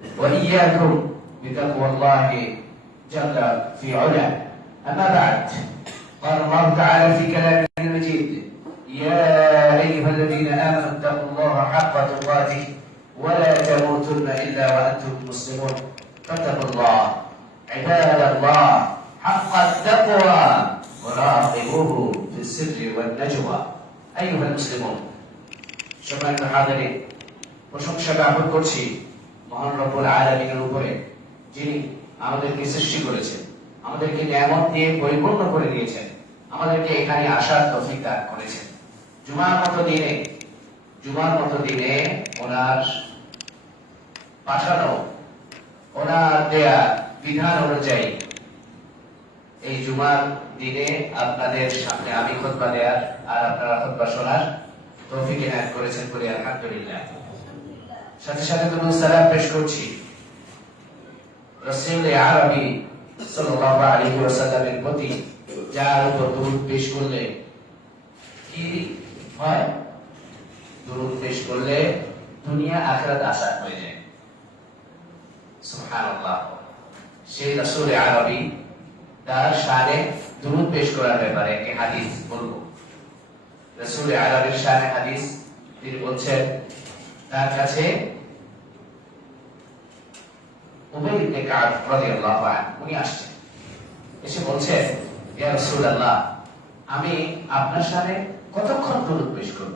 وإياكم بتقوى الله جل في علا. أما بعد، قال الله تعالى في كلامه المجيد: يا أيها الذين آمنوا اتقوا الله حق تقاته ولا تموتن إلا وأنتم مسلمون. فاتقوا الله عباد الله حق التقوى وراقبوه في السر والنجوى. أيها المسلمون، সম্মানিত হাজিরিন, প্রশংসা জ্ঞাপন করছি মহান রব্বুল আলামিনের উপরে, যিনি আমাদেরকে সৃষ্টি করেছেন, আমাদেরকে নিয়ামত দিয়ে পরিপূর্ণ করে দিয়েছেন, আমাদেরকে এখানে আসার তৌফিক দান করেছেন। জুমার মতো দিনে ওনার পাঠানো, ওনার দেয়া বিধান অনুযায়ী এই জুমার দিনে আপনাদের সামনে আমি খুতবা দেয়ার আর আপনারা খুতবা শোনার তৌফিক এনায়েত করেছেন বলে আলহামদুলিল্লাহ। সাথে সাথে দুরূদ সালাম পেশ করছি রাসূল আরবি সাল্লাল্লাহু আলাইহি ওয়াসাল্লামের প্রতি, যার উপর দুরূদ পেশ করলে কি হয়? দুরূদ পেশ করলে দুনিয়া আখিরাত আসান হয়ে যায়। সুবহানাল্লাহ। সেই রাসূল আরবি তার শানে দুরূদ পেশ করার ব্যাপারে একটি হাদিস বলবো। রাসূল আরবির শানে হাদিস তিনি বলছেন, তার কাছে উবাই ইবনে কাব রাদিয়াল্লাহু আনহু উনি আসছেন, এসে বলছেন, ইয়া রাসূলুল্লাহ, আমি আপনার সামনে কতক্ষণ দুরূদ পেশ করব?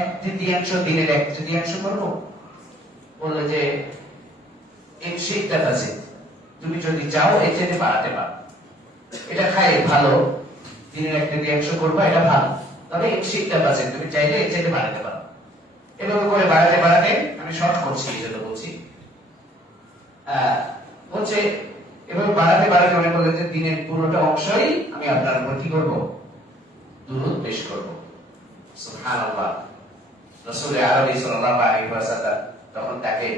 এক তৃতীয়াংশ, দিনের এক তৃতীয়াংশ করব? বললে যে এক শিক্ষাত আছে, তুমি যদি চাও এর চেয়ে বাড়াতে পারো, এটা খাই ভালো, দিনের এক তৃতীয়াংশ করবা, এটা ভালো, তবে এক শিক্ষাত আছে, তুমি চাইলে এর চেয়ে বাড়াতে পারো। এভাবে করে বাড়াতে বাড়াতে, আমি শর্ট করছি এই জন্য বলছি, বলছে এভাবে বাড়াতে বাড়াতে মনে করলেন যে দিনের পুরোটা অংশই আমি আপনার উপর কি করবো? দুরূদ পেশ করব। সুবহানাল্লাহ। রাসূল আরবি সাল্লাল্লাহু আলাইহি ওয়াসাল্লাম তখন তাকে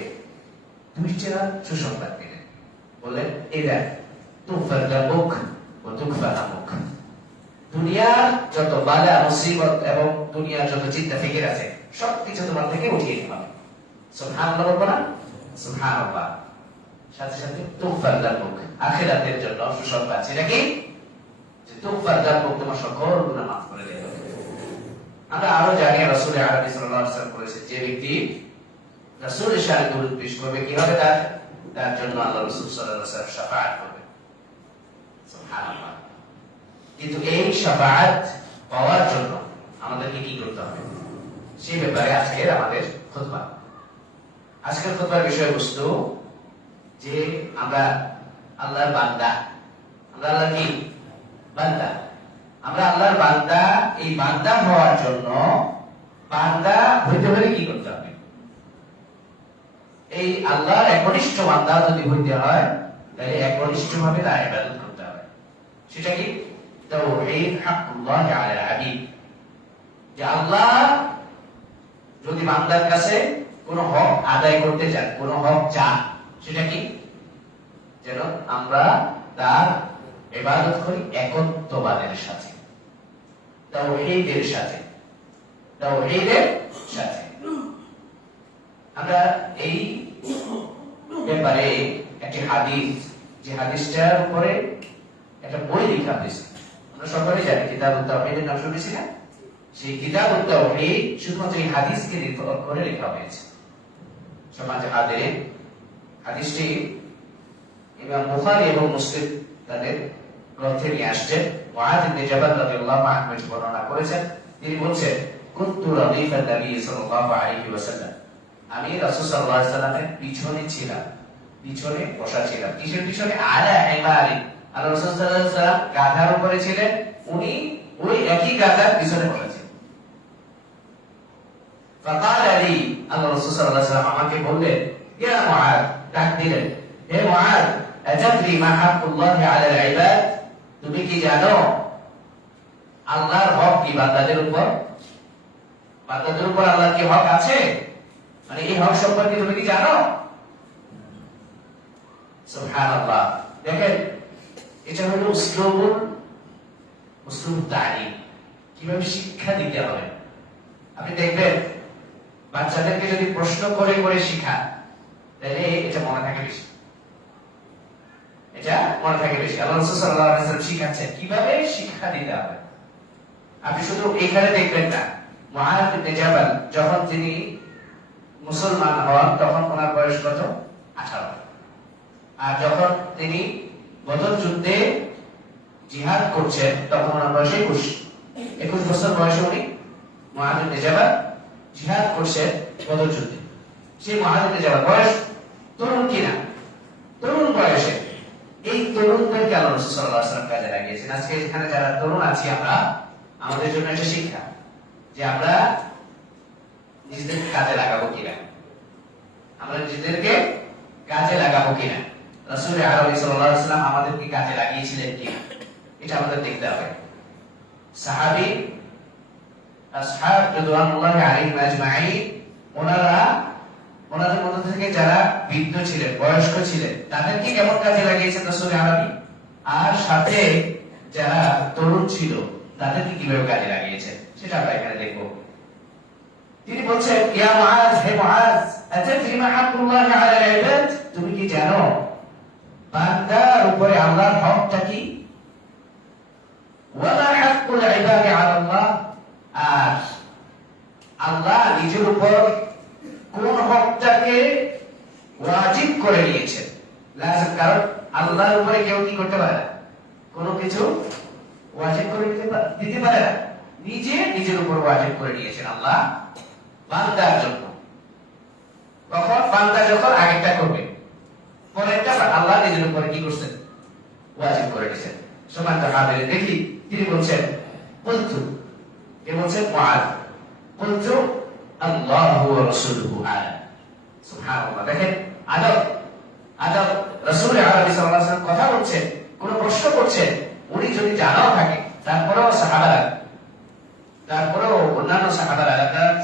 দুইটা সুসংবাদ দিলেন, বললেন, এরা তুফার দাবুক ও তুকফা হামুক। দুনিয়ার যত বালা মুসিবত এবং দুনিয়ার যত চিন্তা ফিকির আছে সবকিছু তোমার থেকে উঠিয়ে নিতে হবে। সুবহানাল্লাহ বলবো না? সুবহানাল্লাহ। সাথে সাথে তুফার দাবুক, আখিরাতের জন্য সুসংবাদ। সেটা কি? যে তুফার দাবুক, তোমার সকল গুনাহ মাফ করে দেবে। আমরা আরো জানি রাসূল আরবি সাল্লাল্লাহু আলাইহি ওয়াসাল্লাম বলেছেন, যে ব্যক্তি রাসূলের শানে দুরূদ পেশ করবে, কি হবে? তার জন্য আল্লাহ রাসূল সাল্লাল্লাহু আলাইহি ওয়াসাল্লাম শাফাআত করবে। সুবহানাল্লাহ। কিন্তু এই শাফাআত পাওয়ার জন্য আমাদেরকে কি করতে হবে, সেই ব্যাপারে আজকের আমাদের খুতবা। আজকের খুতবার বিষয়বস্তু যে আমরা আল্লাহর বান্দা। আমরা আল্লাহর কি বান্দা? আমরা আল্লাহর বান্দা। এই বান্দা হওয়ার জন্য বান্দা হইতে হলে কি করতে হবে? এই আল্লাহর একনিষ্ঠ বান্দা যদি হইতে হয়, তাহলে একনিষ্ঠভাবে তার ইবাদত করতে হবে। সেটা কি? তাওহীদ হাক্কুল্লাহ আলাল আবিদ। যে আল্লাহ যদি বান্দার কাছে কোন হক আদায় করতে চান, কোন হক চান, সেটা কি? যেন আমরা তার ইবাদত করি একত্ববাদের সাথে, তাওহীদের সাথে, তাওহীদের সাথে। আমরা এই ব্যাপারে একটি হাদিস, যে হাদিসটার উপরে একটা বই লেখা হয়েছে, আমরা সকলে জানি, কিতাবুত তাওহীদের নাম শুনেছি না? সেই কিতাবুত তাওহীদ শুধুমাত্র এই হাদিসকে রিফার করে লেখা হয়েছে। সমাজে হাজিরিন, হাদিসটি ইমাম বুখারী এবং মুসলিম তাদের গ্রন্থে নিয়ে আসছেন। মুআয ইবনে জাবাল রাদিয়াল্লাহু আনহু বর্ণনা করেছেন, তিনি বলছেন, কুনতু রাদিফান নবী সাল্লাল্লাহু আলাইহি ওয়াসাল্লাম, আমি রাসূল সাল্লাল্লাহু আলাইহি ওয়াসাল্লামের পিছনে ছিলাম, পিছনে বসা ছিলাম। কিসের পিছনে? আলা ইমারি। আল্লাহ রাসূল সাল্লাল্লাহু আলাইহি ওয়াসাল্লাম গাধার উপরে ছিলেন, উনি ওই একই গাধার পিছনে বসা ছিলেন। ফাকাল লি, আল্লাহ রাসূল সাল্লাল্লাহু আলাইহি ওয়াসাল্লাম আমাকে বললেন, ইয়া মুআয, ডাক দিলেন, হে মুআয, আতাদরি মা হাক্কুল্লাহি আলাল ইবাদ, তুমি কি জানো আল্লাহর হক কি বান্দাদের উপর? বান্দাদের উপর আল্লাহর কি হক আছে? মানে এই হক সম্পর্কে তুমি কি জানো? সুবহানাল্লাহ। দেখেন, এটা হলো উসলুব তালিম, কিভাবে শিক্ষা দিতে হবে। আপনি দেখবেন, বাচ্চাদেরকে যদি প্রশ্ন করে করে শেখান, তাহলে মনে থাকে বেশি, এটা মনে থাকে বেশি। আল্লাহ রাসূল সাল্লাল্লাহু আলাইহি ওয়াসাল্লাম শিখাচ্ছেন কিভাবে শিক্ষা দিতে হবে। আপনি শুধু এখানে দেখবেন না, মুআয ইবনে জাবাল যখন তিনি মুসলমান হন তখন ওনার বয়স কত? 18। আর যখন তিনি বদর যুদ্ধে জিহাদ করছেন তখন ওনার বয়স 21 বছর বয়সে উনি মুআয ইবনে জাবাল জিহাদ করছেন বদর যুদ্ধে। সেই মুআয ইবনে জাবাল বয়স তরুণ কিনা? তরুণ বয়সে। এই তরুণদেরকে আল্লাহ রাসূল সাল্লাল্লাহু আলাইহি ওয়াসাল্লাম কাজে লাগিয়েছেন। আজকে এখানে যারা তরুণ আছি আমরা, আমাদের জন্য একটা শিক্ষা যে আমরা নিজেদেরকে কাজে লাগাবো কিনা, আমরা নিজেদেরকে কাজে লাগাবো কিনা। রাসূল আরবি সাল্লাল্লাহু আলাইহি ওয়াসাল্লাম আমাদেরকে কাজে লাগিয়েছিলেন কিনা এটা আমাদের দেখতে হবে। সাহাবী আসহাব রাদিয়াল্লাহু আলাইহিম আজমাইন ওনাদের মধ্যে থেকে যারা বৃদ্ধ ছিলেন, বয়স্ক ছিলেন, তাদেরকে কেমন কাজে লাগিয়েছেন রাসূল আরবি, আর সাথে যারা তরুণ ছিল তাদেরকে কিভাবে কাজে লাগিয়েছেন সেটা আমরা এখানে দেখব। তিনি বলছেন, ইয়া মুআয, হে মুআয, আতাদরি মা হাক্কুল্লাহি আলাল ইবাদ, তুমি কি জানো বান্দার উপরে আল্লাহর হকটা কি? ওয়া মা হাক্কুল ইবাদি আলাল্লাহ, আর আল্লাহ নিজের উপর কোন হকটাকে ওয়াজিব করে নিয়েছেন। লাজিম, কারণ আল্লাহর উপরে কেউ কি করতে পারে না, কোনো কিছু ওয়াজিব করে দিতে পারে না। নিজের উপর ওয়াজিব করে নিয়েছেন আল্লাহ বান্দার জন্য। কখন? বান্দা যখন আগেরটা করবে, পরেরটা আল্লাহ নিজের উপরে কি করছেন? ওয়াজিব করে নিয়েছেন। সমান হাদিরে দেখি তিনি বলছেন, বলতু, এ বলছেন মুআয, বলতু আল্লাহু ওয়া রাসূলুহু আ'লাম। সুবহানাল্লাহ। দেখেন আদব রাসূল আরবি সাল্লাল্লাহু আলাইহি ওয়াসাল্লাম কথা বলছেন, কোন প্রশ্ন করছেন, উনি যদি জানাও থাকে তারপরেও সাহাবারা, তারপরেও অন্যান্য সাহাবারা,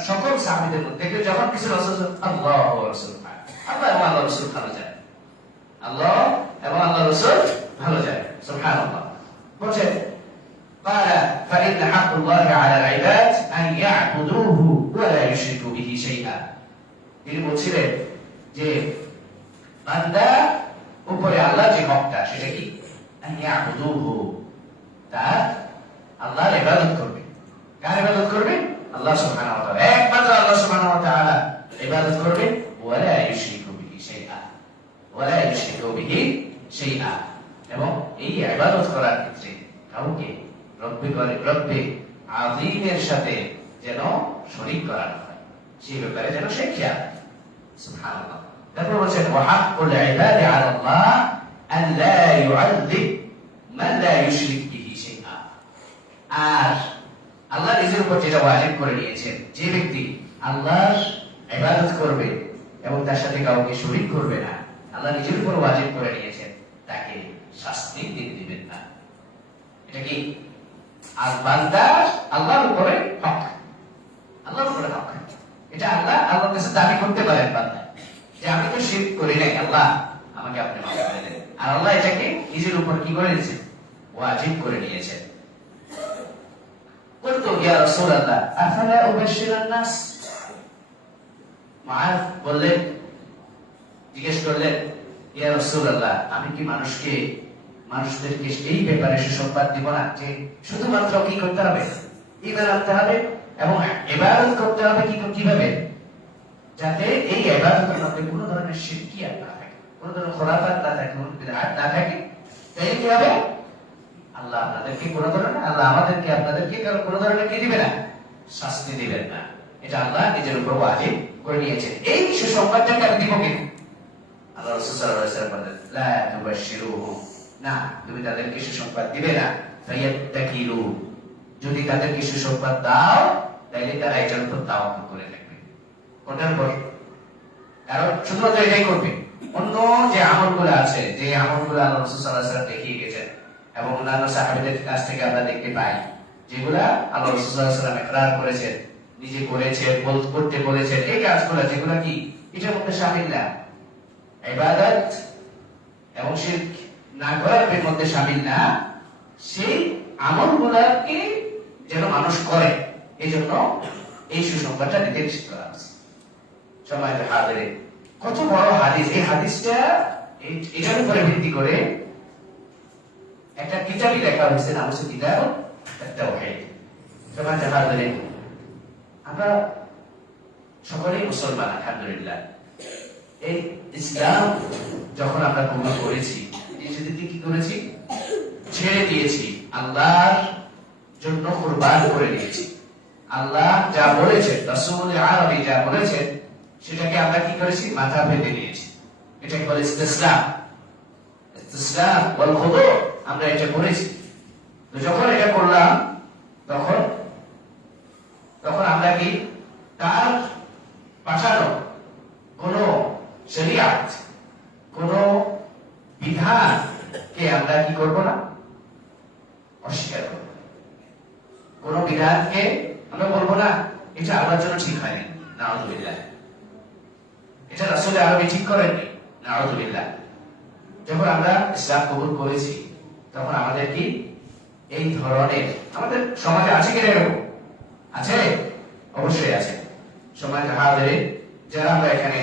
সকল সাহাবীদের মধ্যে যখন কিছু রাসূল আল্লাহু ওয়া রাসূলুহু আ'লাম, আল্লাহ এবং আল্লাহর রাসূল ভালো জানেন, আল্লাহ এবং আল্লাহর রাসূল ভালো জানেন। সুবহানাল্লাহ। বলছেন قال فإن حق الله على العباد أن يعبدوه ولا يشركوا به شيئا। তিনি বলছিলেন যে বান্দা উপরে আল্লাহর যে হকটা সেটা কি? أن يعبدوه, তার আল্লাহর ইবাদত করবে। কার ইবাদত করবে? আল্লাহ সুবহানাহু ওয়া তাআলা, একমাত্র আল্লাহ সুবহানাহু ওয়া তাআলা ইবাদত করবে। ولا يشركوا به شيئا, ولا يشركوا به شيئا, এবং এই ইবাদত করার ক্ষেত্রে কাউকে রব্বে আযীমের সাথে যেন শরীক করা হয়, সেই ব্যাপারে যেন সে খেয়াল। সুবহানাল্লাহ। তারপর বলেন ওয়া হাক্কুল ইবাদি আলাল্লাহ আন লা ইউআযিব মান লা ইউশরিক বিহি শাইআ, আর আল্লাহ নিজের উপর যেটা ওয়াজিব করে নিয়েছেন, যে ব্যক্তি আল্লাহর ইবাদত করবে এবং তার সাথে কাউকে শরীক করবে না, আল্লাহ নিজের উপর ওয়াজিব করে নিয়েছেন, তাকে শাস্তি দিবেন না। এটা কি? আর বান্দা আল্লাহর উপরে হক, আল্লাহর উপরে হক, এটা আল্লাহর কাছে দাবি করতে পারেন বান্দা যে আমি তো শিরক করি নাই, আল্লাহ আমাকে আপনি মাফ করে দেন। আর আল্লাহ এটাকে নিজের উপর কি করে দিয়েছেন? ওয়াজিব করে নিয়েছেন। বলতো ইয়া রাসূলুল্লাহ আফালা উবাশশিরুন নাস, মুআয বললেন, জিজ্ঞেস করলেন, ইয়া রাসূলুল্লাহ আমি কি মানুষদেরকে এই ব্যাপারে সুসংবাদ দিব না যে শুধুমাত্র কি করতে হবে? ঈমান আনতে হবে এবং ইবাদত করতে হবে। কিভাবে? যাতে এই ইবাদতের মধ্যে কোনো ধরনের শিরকিয়াত না থাকে, কোনো ধরনের খোরাফাত না থাকে, কোনো বিদআত না থাকে। তাই কি হবে? আল্লাহ আপনাদেরকে কোনো ধরনের, আল্লাহ আমাদেরকে আপনাদেরকে কোনো ধরনের কি দিবে না? শাস্তি দিবেন না। এটা আল্লাহ নিজের উপর ওয়াজিব করে নিয়েছেন। এই সুসংবাদটাকে আমি দিব কিনা? আল্লাহ রাসূল সাল্লাল্লাহু আলাইহি ওয়াসাল্লাম বলেন, লা তুবাশশিরুহু, না তুমি তাদেরকে সুসংবাদ দিবে না। ফায়াত্তাকিলু, যদি তাদেরকে সুসংবাদ দাও তাহলে তারা এটার উপর তাওয়াক্কুল করে থাকবে। কোনটার উপর? কারণ শুধুমাত্র এটাই করবে, অন্য যে আমলগুলো আছে, যে আমলগুলো আল্লাহ রাসূল সাল্লাল্লাহু আলাইহি ওয়াসাল্লাম দেখিয়ে গেছেন এবং অন্যান্য সাহাবীদের কাছ থেকে আমরা দেখতে পাই, যেগুলা আল্লাহ রাসূল সাল্লাল্লাহু আলাইহি ওয়াসাল্লাম ইকরার করেছেন, নিজে করেছেন, করতে বলেছেন, এই কাজগুলো যেগুলো কি এটার মধ্যে শামিল না, ইবাদত এবং শিরক না করার মধ্যে শামিল না, সেই আমলগুলোকে যেন মানুষ করে, এই জন্য এই সুসংবাদটা দিতে নিষেধ করা হয়েছে। সম্মানিত হাজিরিন, কত বড় হাদিস! এই হাদিসটা এটার উপরে ভিত্তি করে একটা কিতাবই লেখা হয়েছে, নাম হচ্ছে কিতাব আত-তাওহীদ। সবাই জানা ধরে আমরা সকলেই মুসলমান, আলহামদুলিল্লাহ। এই ইসলাম যখন আমরা কবুল করেছি, সেদিকে কি করেছি? ছেড়ে দিয়েছি, আল্লাহর জন্য কুরবান করে দিয়েছি। আল্লাহ যা বলেছেন, রাসূল আরবি যা বলেছেন, সেটাকে আমরা কি করেছি? মাথা পেতে নিয়েছি। এটাকে বলে ইসতিসলাম। ইসতিসলাম ওয়াল খুদু, আমরা এটা করেছি। তো যখন এটা করলাম, তখন আমরা কি তার পাঠানো কোন শরিয়াত, কোন বিধানকে আমরা কি করব না? অস্বীকার করব। কোন বিধানকে আমরা বলবো না এটা আল্লাহর জন্য ঠিক হয়নি, নাউযুবিল্লাহ। এটা রাসূল আরবি ঠিক করেননি, নাউযুবিল্লাহ। যখন আমরা ইসলাম কবুল করেছি, তখন আমাদের কি এই ধরনের, আমাদের সমাজে আছে কি এরকম? আছে, অবশ্যই আছে। সমাজ হাজিরে যারা আমরা এখানে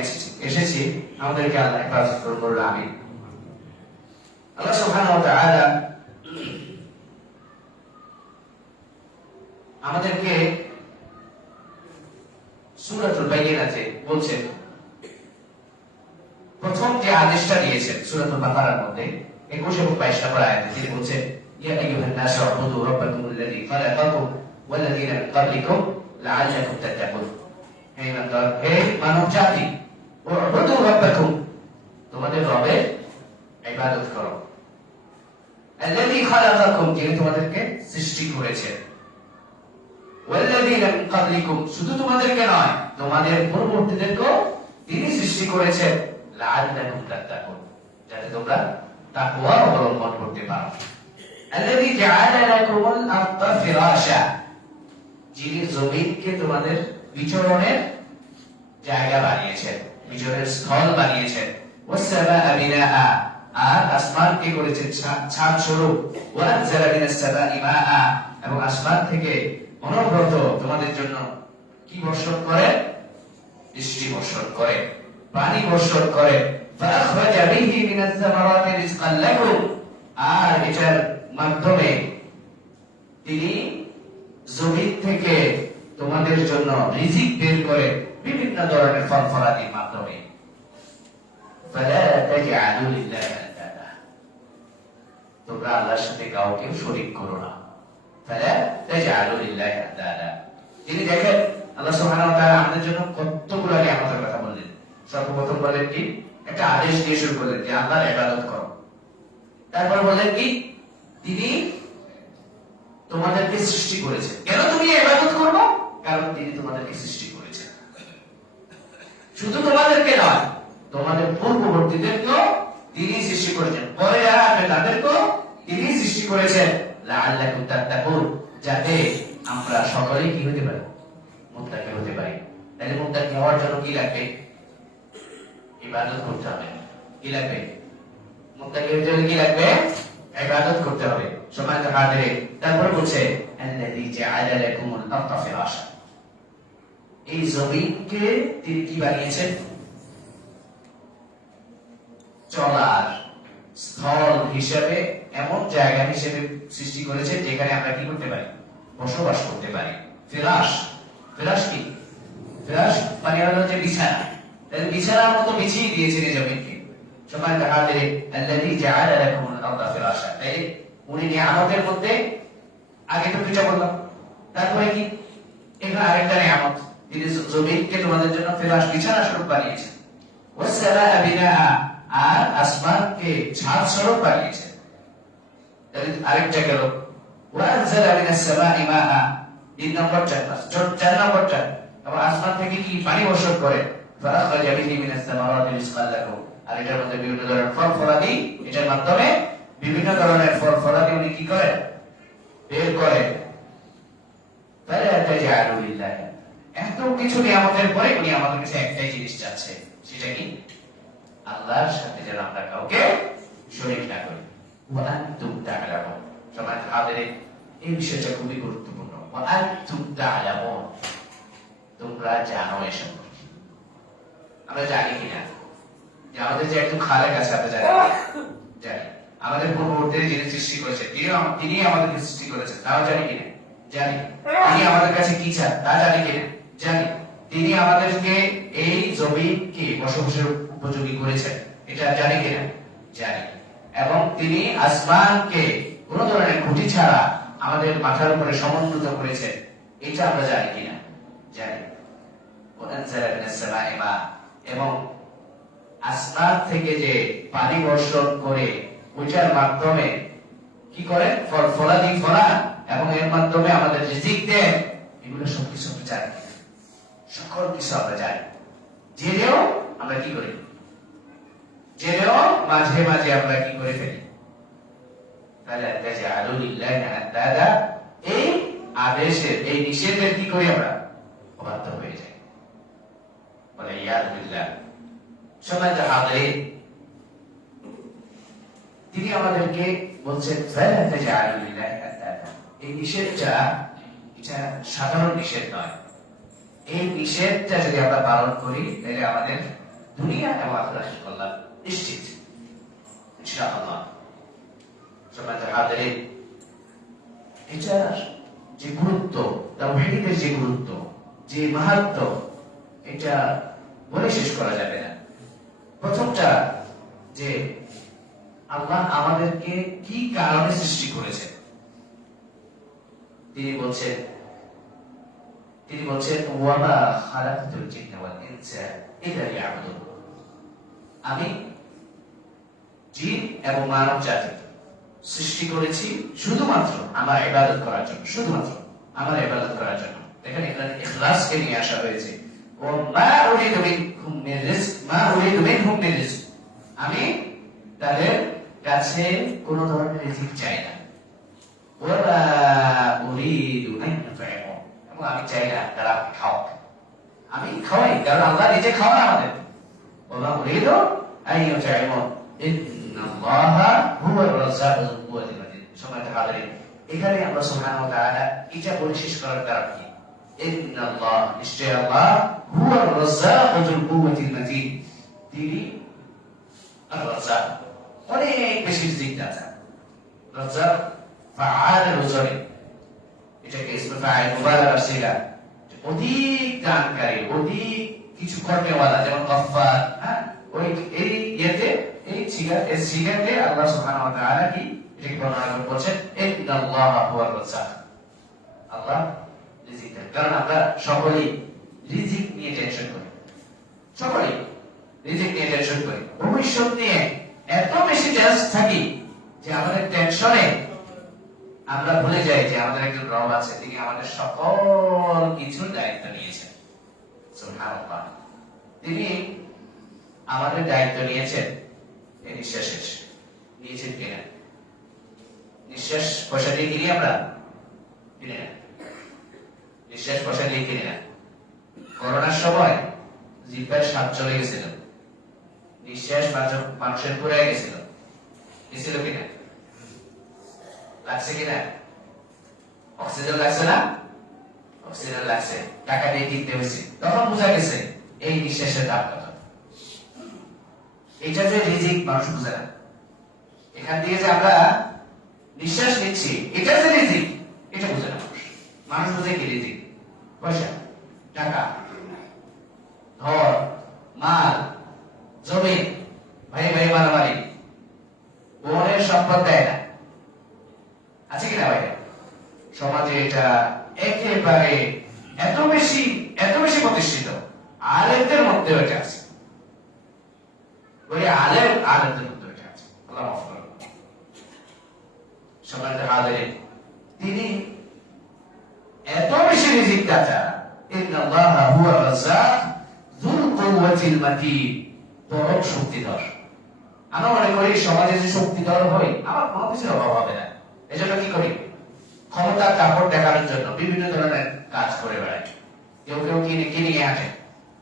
এসেছি, আমাদেরকে আল্লাহ হেফাজত করুন, আমিন। আল্লাহ সুবহানাহু ওয়া তাআলা আমাদেরকে সূরাতুল বাইয়িনাতে বলছেন, প্রথম যে আদেশটা দিয়েছেন সূরাতুল বাকারার মধ্যে 21 এবং 22 নম্বর আয়াতে তিনি বলছেন, ইয়া আইয়ুহান নাসু উবুদু রাব্বাকুমুল্লাযী খালাকাকুম ওয়াল্লাযীনা মিন ক্বাবলিকুম লাআল্লাকুম তাত্তাকুন। হে মানব জাতি, উবুদু রাব্বাকুম, তোমাদের রবের ইবাদত করো। আল্লাযী খালাকাকুম, যিনি তোমাদেরকে সৃষ্টি করেছেন। ওয়াল্লাযীনা মিন ক্বাবলিকুম, শুধু তোমাদেরকে নয়, তোমাদের পূর্ববর্তীদেরকেও তিনি সৃষ্টি করেছেন। লাআল্লাকুম তাত্তাকুন, যাতে তোমরা তাকওয়া অবলম্বন করতে পারো। আল্লাযী জাআলা লাকুমুল আরদা ফিরাশা, যিনি জমিনকে তোমাদের বিচরণের জায়গা বানিয়েছেন, বিচরণের স্থল বানিয়েছেন। ওয়াস সামাআ বিনাআ, আর আসমানকে করেছেন ছাদ স্বরূপ। ওয়া আনজালা মিনাস সামাই মাআ, এবং আসমান থেকে অনবরত তোমাদের জন্য কি বর্ষণ করে? বৃষ্টি বর্ষণ করে, পানি বর্ষণ করে। ফাআখরাজা বিহি মিনাস সামারাতি রিজকান লাকুম, আর এটার মাধ্যমে তিনি জমিন থেকে তোমাদের জন্য রিজিক বের করে, বিভিন্ন ধরনের ফল ফলাদির মাধ্যমে। ফালা তাজআলু লিল্লাহি আনদাদা, তোমরা আল্লাহর সাথে কাউকে শরীক করো না। ফালা তাজআলু লিল্লাহি আনদাদা, তিনি দেখেন আল্লাহ সুবহানাহু ওয়া তাআলা আমাদের জন্য কতগুলো নিয়ামতের কথা বললেন। সর্বপ্রথম বলেন কি? একটা আদেশ দিয়ে শুরু করলেন যে আল্লাহর ইবাদত করো। তারপর বলেন কি? তিনি তোমাদেরকে সৃষ্টি করেছেন। কেন তুমি ইবাদত করবে? কারণ তিনি তোমাদেরকে সৃষ্টি করেছেন। শুধু তোমাদেরকে নয়, তোমাদের পূর্ববর্তীদেরকেও তিনি সৃষ্টি করেছেন। পরে যারা আসবে তাদেরকেও তিনি সৃষ্টি করেছেন। লাআল্লাকুম তাত্তাকুন, যাতে আমরা সকলেই কি হতে পারি? মুত্তাকি হতে পারি। তাহলে মুত্তাকি হওয়ার জন্য কি লাগবে? ইবাদত করতে হবে। কি লাগবে? মুত্তাকি হতে হলে কি লাগবে? ইবাদত করতে হবে। সম্মানিত হাজিরিন, তারপরে বলছে আল্লাযী জাআলা লাকুমুল আরদা ফিরাশা, এই জমিনকে তিনি কি বানিয়েছেন? চলার স্থল হিসেবে, এমন জায়গা হিসেবে সৃষ্টি করেছেন যেখানে আমরা কি করতে পারি? বসবাস করতে পারি। ফিরাশ, ফিরাশ কি? ফিরাশ মানে হলো যে বিছানা। তাহলে বিছানার মতো বিছিয়ে দিয়েছেন এই জমিনকে। সম্মানিত হাজিরিন, আল্লাযী জাআলা লাকুমুল আরদা ফিরাশা, তাই উনি নিয়ামতের মধ্যে আগে তো দুইটা বললাম, তারপরে কি? এখানে আরেকটা নিয়ামত, তিনি জমিনকে তোমাদের জন্য ফিরাশ, বিছানা স্বরূপ বানিয়েছেন। ওয়াস সামাআ বিনাআ, আর আসমানকে ছাদ স্বরূপ বানিয়েছেন। তাহলে আরেকটা গেল। ওয়া আনজালা মিনাস সামাই মাআ, 3 নম্বরটা, 4 নম্বরটা, এবং আসমান থেকে কি পানি বর্ষণ করে। ফাআখরাজা বিহি মিনাস সামারাতি রিজকান লাকুম, আর এটার মধ্যে বিভিন্ন ধরনের ফল ফলাদি, এটার মাধ্যমে বিভিন্ন ধরনের ফল ফলাদি উনি কি করেন? বের করেন। ফালা তাজআলু লিল্লাহি, এত কিছু নিয়ামতের পরে উনি আমাদের কাছে একটাই জিনিস চাচ্ছে, সেটা কি? আল্লাহর সাথে যেন আমরা কাউকে শরীক না করি। ওয়া আনতুম তা'লামুন, সম্মানিত হাজিরিন, এই বিষয়টা খুবই গুরুত্বপূর্ণ। ওয়া আনতুম তা'লামুন, তোমরা জানো এসব। আমরা জানি কিনা? যে আমাদের যে একজন খালেক আছে আপনি জানেন? জানি। আমাদের পূর্ববর্তী যিনি সৃষ্টি করেছেন তিনি আমাদেরকে সৃষ্টি করেছেন, তাও জানি কিনা? জানি। তিনি আমাদের কাছে কি চান তা জানি কিনা? জানি। তিনি আমাদেরকে এই জমিনকে বসবাসের উপযোগী করেছেন, এটা জানি কিনা? জানি। এবং তিনি আসমানকে কোন ধরনের খুঁটি ছাড়া আমাদের মাথার উপরে সমুন্নত করেছেন, এটা আমরা জানি কিনা? জানি। এবং আসমান থেকে যে পানি বর্ষণ করে ওইটার মাধ্যমে কি করে ফলাদি ফলা এবং এর মাধ্যমে আমাদের রিজিক দেন, এগুলো সবকিছু আমরা জানি। সকল কিছু আমরা জানি। জেনেও আমরা কি করি? জেনেও মাঝে মাঝে আমরা কি করে ফেলি? এই আদেশের এই নিষেধের কি করি আমরা? অবাধ্য হয়ে যাই। বলে ইয়াদুল্লাহ। সবাই হাজির, তিনি আমাদেরকে বলছেন এই নিষেধটা এটা সাধারণ নিষেধ নয়। এই নিষেধটা যদি আমরা পালন করি তাহলে আমাদের দুনিয়া এবং আখিরাতের কল্যাণ নিশ্চিত ইনশাআল্লাহ। সবাই হাজির, এটার যে গুরুত্ব, তাওহীদের যে গুরুত্ব, যে মাহাত্ম্য, এটা বলে শেষ করা যাবে না। প্রথমটা যে আল্লাহ আমাদেরকে কি কারণে সৃষ্টি করেছেন, তিনি বলছেন ওয়ামা খালাকতুল জিন্না ওয়াল ইনসা ইল্লা লিয়াবুদুন। আমি জিন এবং মানব জাতি সৃষ্টি করেছি শুধুমাত্র আমার ইবাদত করার জন্য, শুধুমাত্র আমার ইবাদত করার জন্য। এখানে ইখলাসকে নিয়ে আসা হয়েছে। ওয়া মা উরিদু মিনকুম মিন রিজক মা উরিদু মিনহুম মিন রিজক। আমি তাদের কাছে কোন ধরনের রিজিক চাই না। ওয়ালা উরিদু আন ইউতঈমুন, এবং আমি চাই না তারা খাওয়াক। আমি খাওয়াই, কারণ আল্লাহ নিজে খাওয়ান আমাদের। ওয়ালা উরিদু আন ইউতঈমুন ইন্নাল্লাহা হুয়ার রাজ্জাকুল কুওয়াতিল মাতিন। সম্মানিত হাজিরিন, এখানে আমরা সুবহানাহু ওয়া তাআলা এটা বলে শেষ করার কারণ কি? ইন্নাল্লাহ, নিশ্চয় আল্লাহ, হুয়ার রাজ্জাকুল কুওয়াতিল মাতিন, তিনি আর-রাজ্জাক, অনেক বেশি রিজিক দাতা। রাজ্জাক ফাআলের উজরে, এটাকে ইসমে ফাইল মুবালাগার সিগা, অধিক দানকারী, অধিক কিছু কর্মেওয়ালা, যেমন গফফার। হ্যাঁ, ওই এই ইয়েতে এই সিগাতে আল্লাহ সুবহানাহু ওয়া তাআলা কি এটাকে বর্ণনা করে বলছেন ইন্নাল্লাহা হুয়ার রাজ্জাক, আল্লাহ রিজিক দেন। কারণ আমরা সকলেই রিজিক নিয়ে টেনশন করি, সকলেই রিজিক নিয়ে টেনশন করি, ভবিষ্যৎ নিয়ে এত বেশি টেনশন থাকি যে আমাদের টেনশনে আমরা ভুলে যাই যে আমাদের একজন রব আছে, তিনি আমাদের সকল কিছুর দায়িত্ব নিয়েছেন। সুবহানাল্লাহ, তিনি আমাদের দায়িত্ব নিয়েছেন। এই নিঃশ্বাসের নিয়েছেন কিনা? নিঃশ্বাস পয়সা দিয়ে কিনি আমরা? কিনে না। নিঃশ্বাস পয়সা দিয়ে কিনে না। করোনার সময় জিহ্বার স্বাদ চলে গেছিল, নিঃশ্বাস মানুষের ঘুরে গেছিল, গেছিল কিনা? লাগছে কিনা? অক্সিজেন লাগছে না? অক্সিজেন লাগছে, টাকা দিয়ে কিনতে হয়েছে। তখন বোঝা গেছে এই নিঃশ্বাসের দাম কত। এটা যে রিজিক মানুষ বুঝে না। এখান থেকে যে আমরা নিঃশ্বাস নিচ্ছি, এটা যে রিজিক, এটা বুঝে না মানুষ। মানুষ বুঝে কি রিজিক? পয়সা, টাকা, ঘর, মাল, জমি, ভাই ভাই মারামারি, বোনের সম্পদ দেয় না, আছে কিনা ভাই? সমাজে এটা একেবারে এত বেশি প্রতিষ্ঠিত, আলেমদের মধ্যে এটা আছে। ওই আলেমদের মধ্যে এটা আছে। আল্লাহ মাফ করুন। সম্মানিত হাজিরিন, তিনি এত বেশি রিজিক দাতা। ইন্নাল্লাহা হুয়ার রাজ্জাক যুল কুওয়াতিল মাতিন, পরম শক্তিধর। আমরা মনে করি সমাজে যে শক্তিধর হই, আমার কোনো কিছুর অভাব হবে না। এজন্য কি করি? ক্ষমতার কাপড় দেখানোর জন্য বিভিন্ন ধরনের কাজ করে বেড়াই। কেউ কেউ কিনে হাঁটে,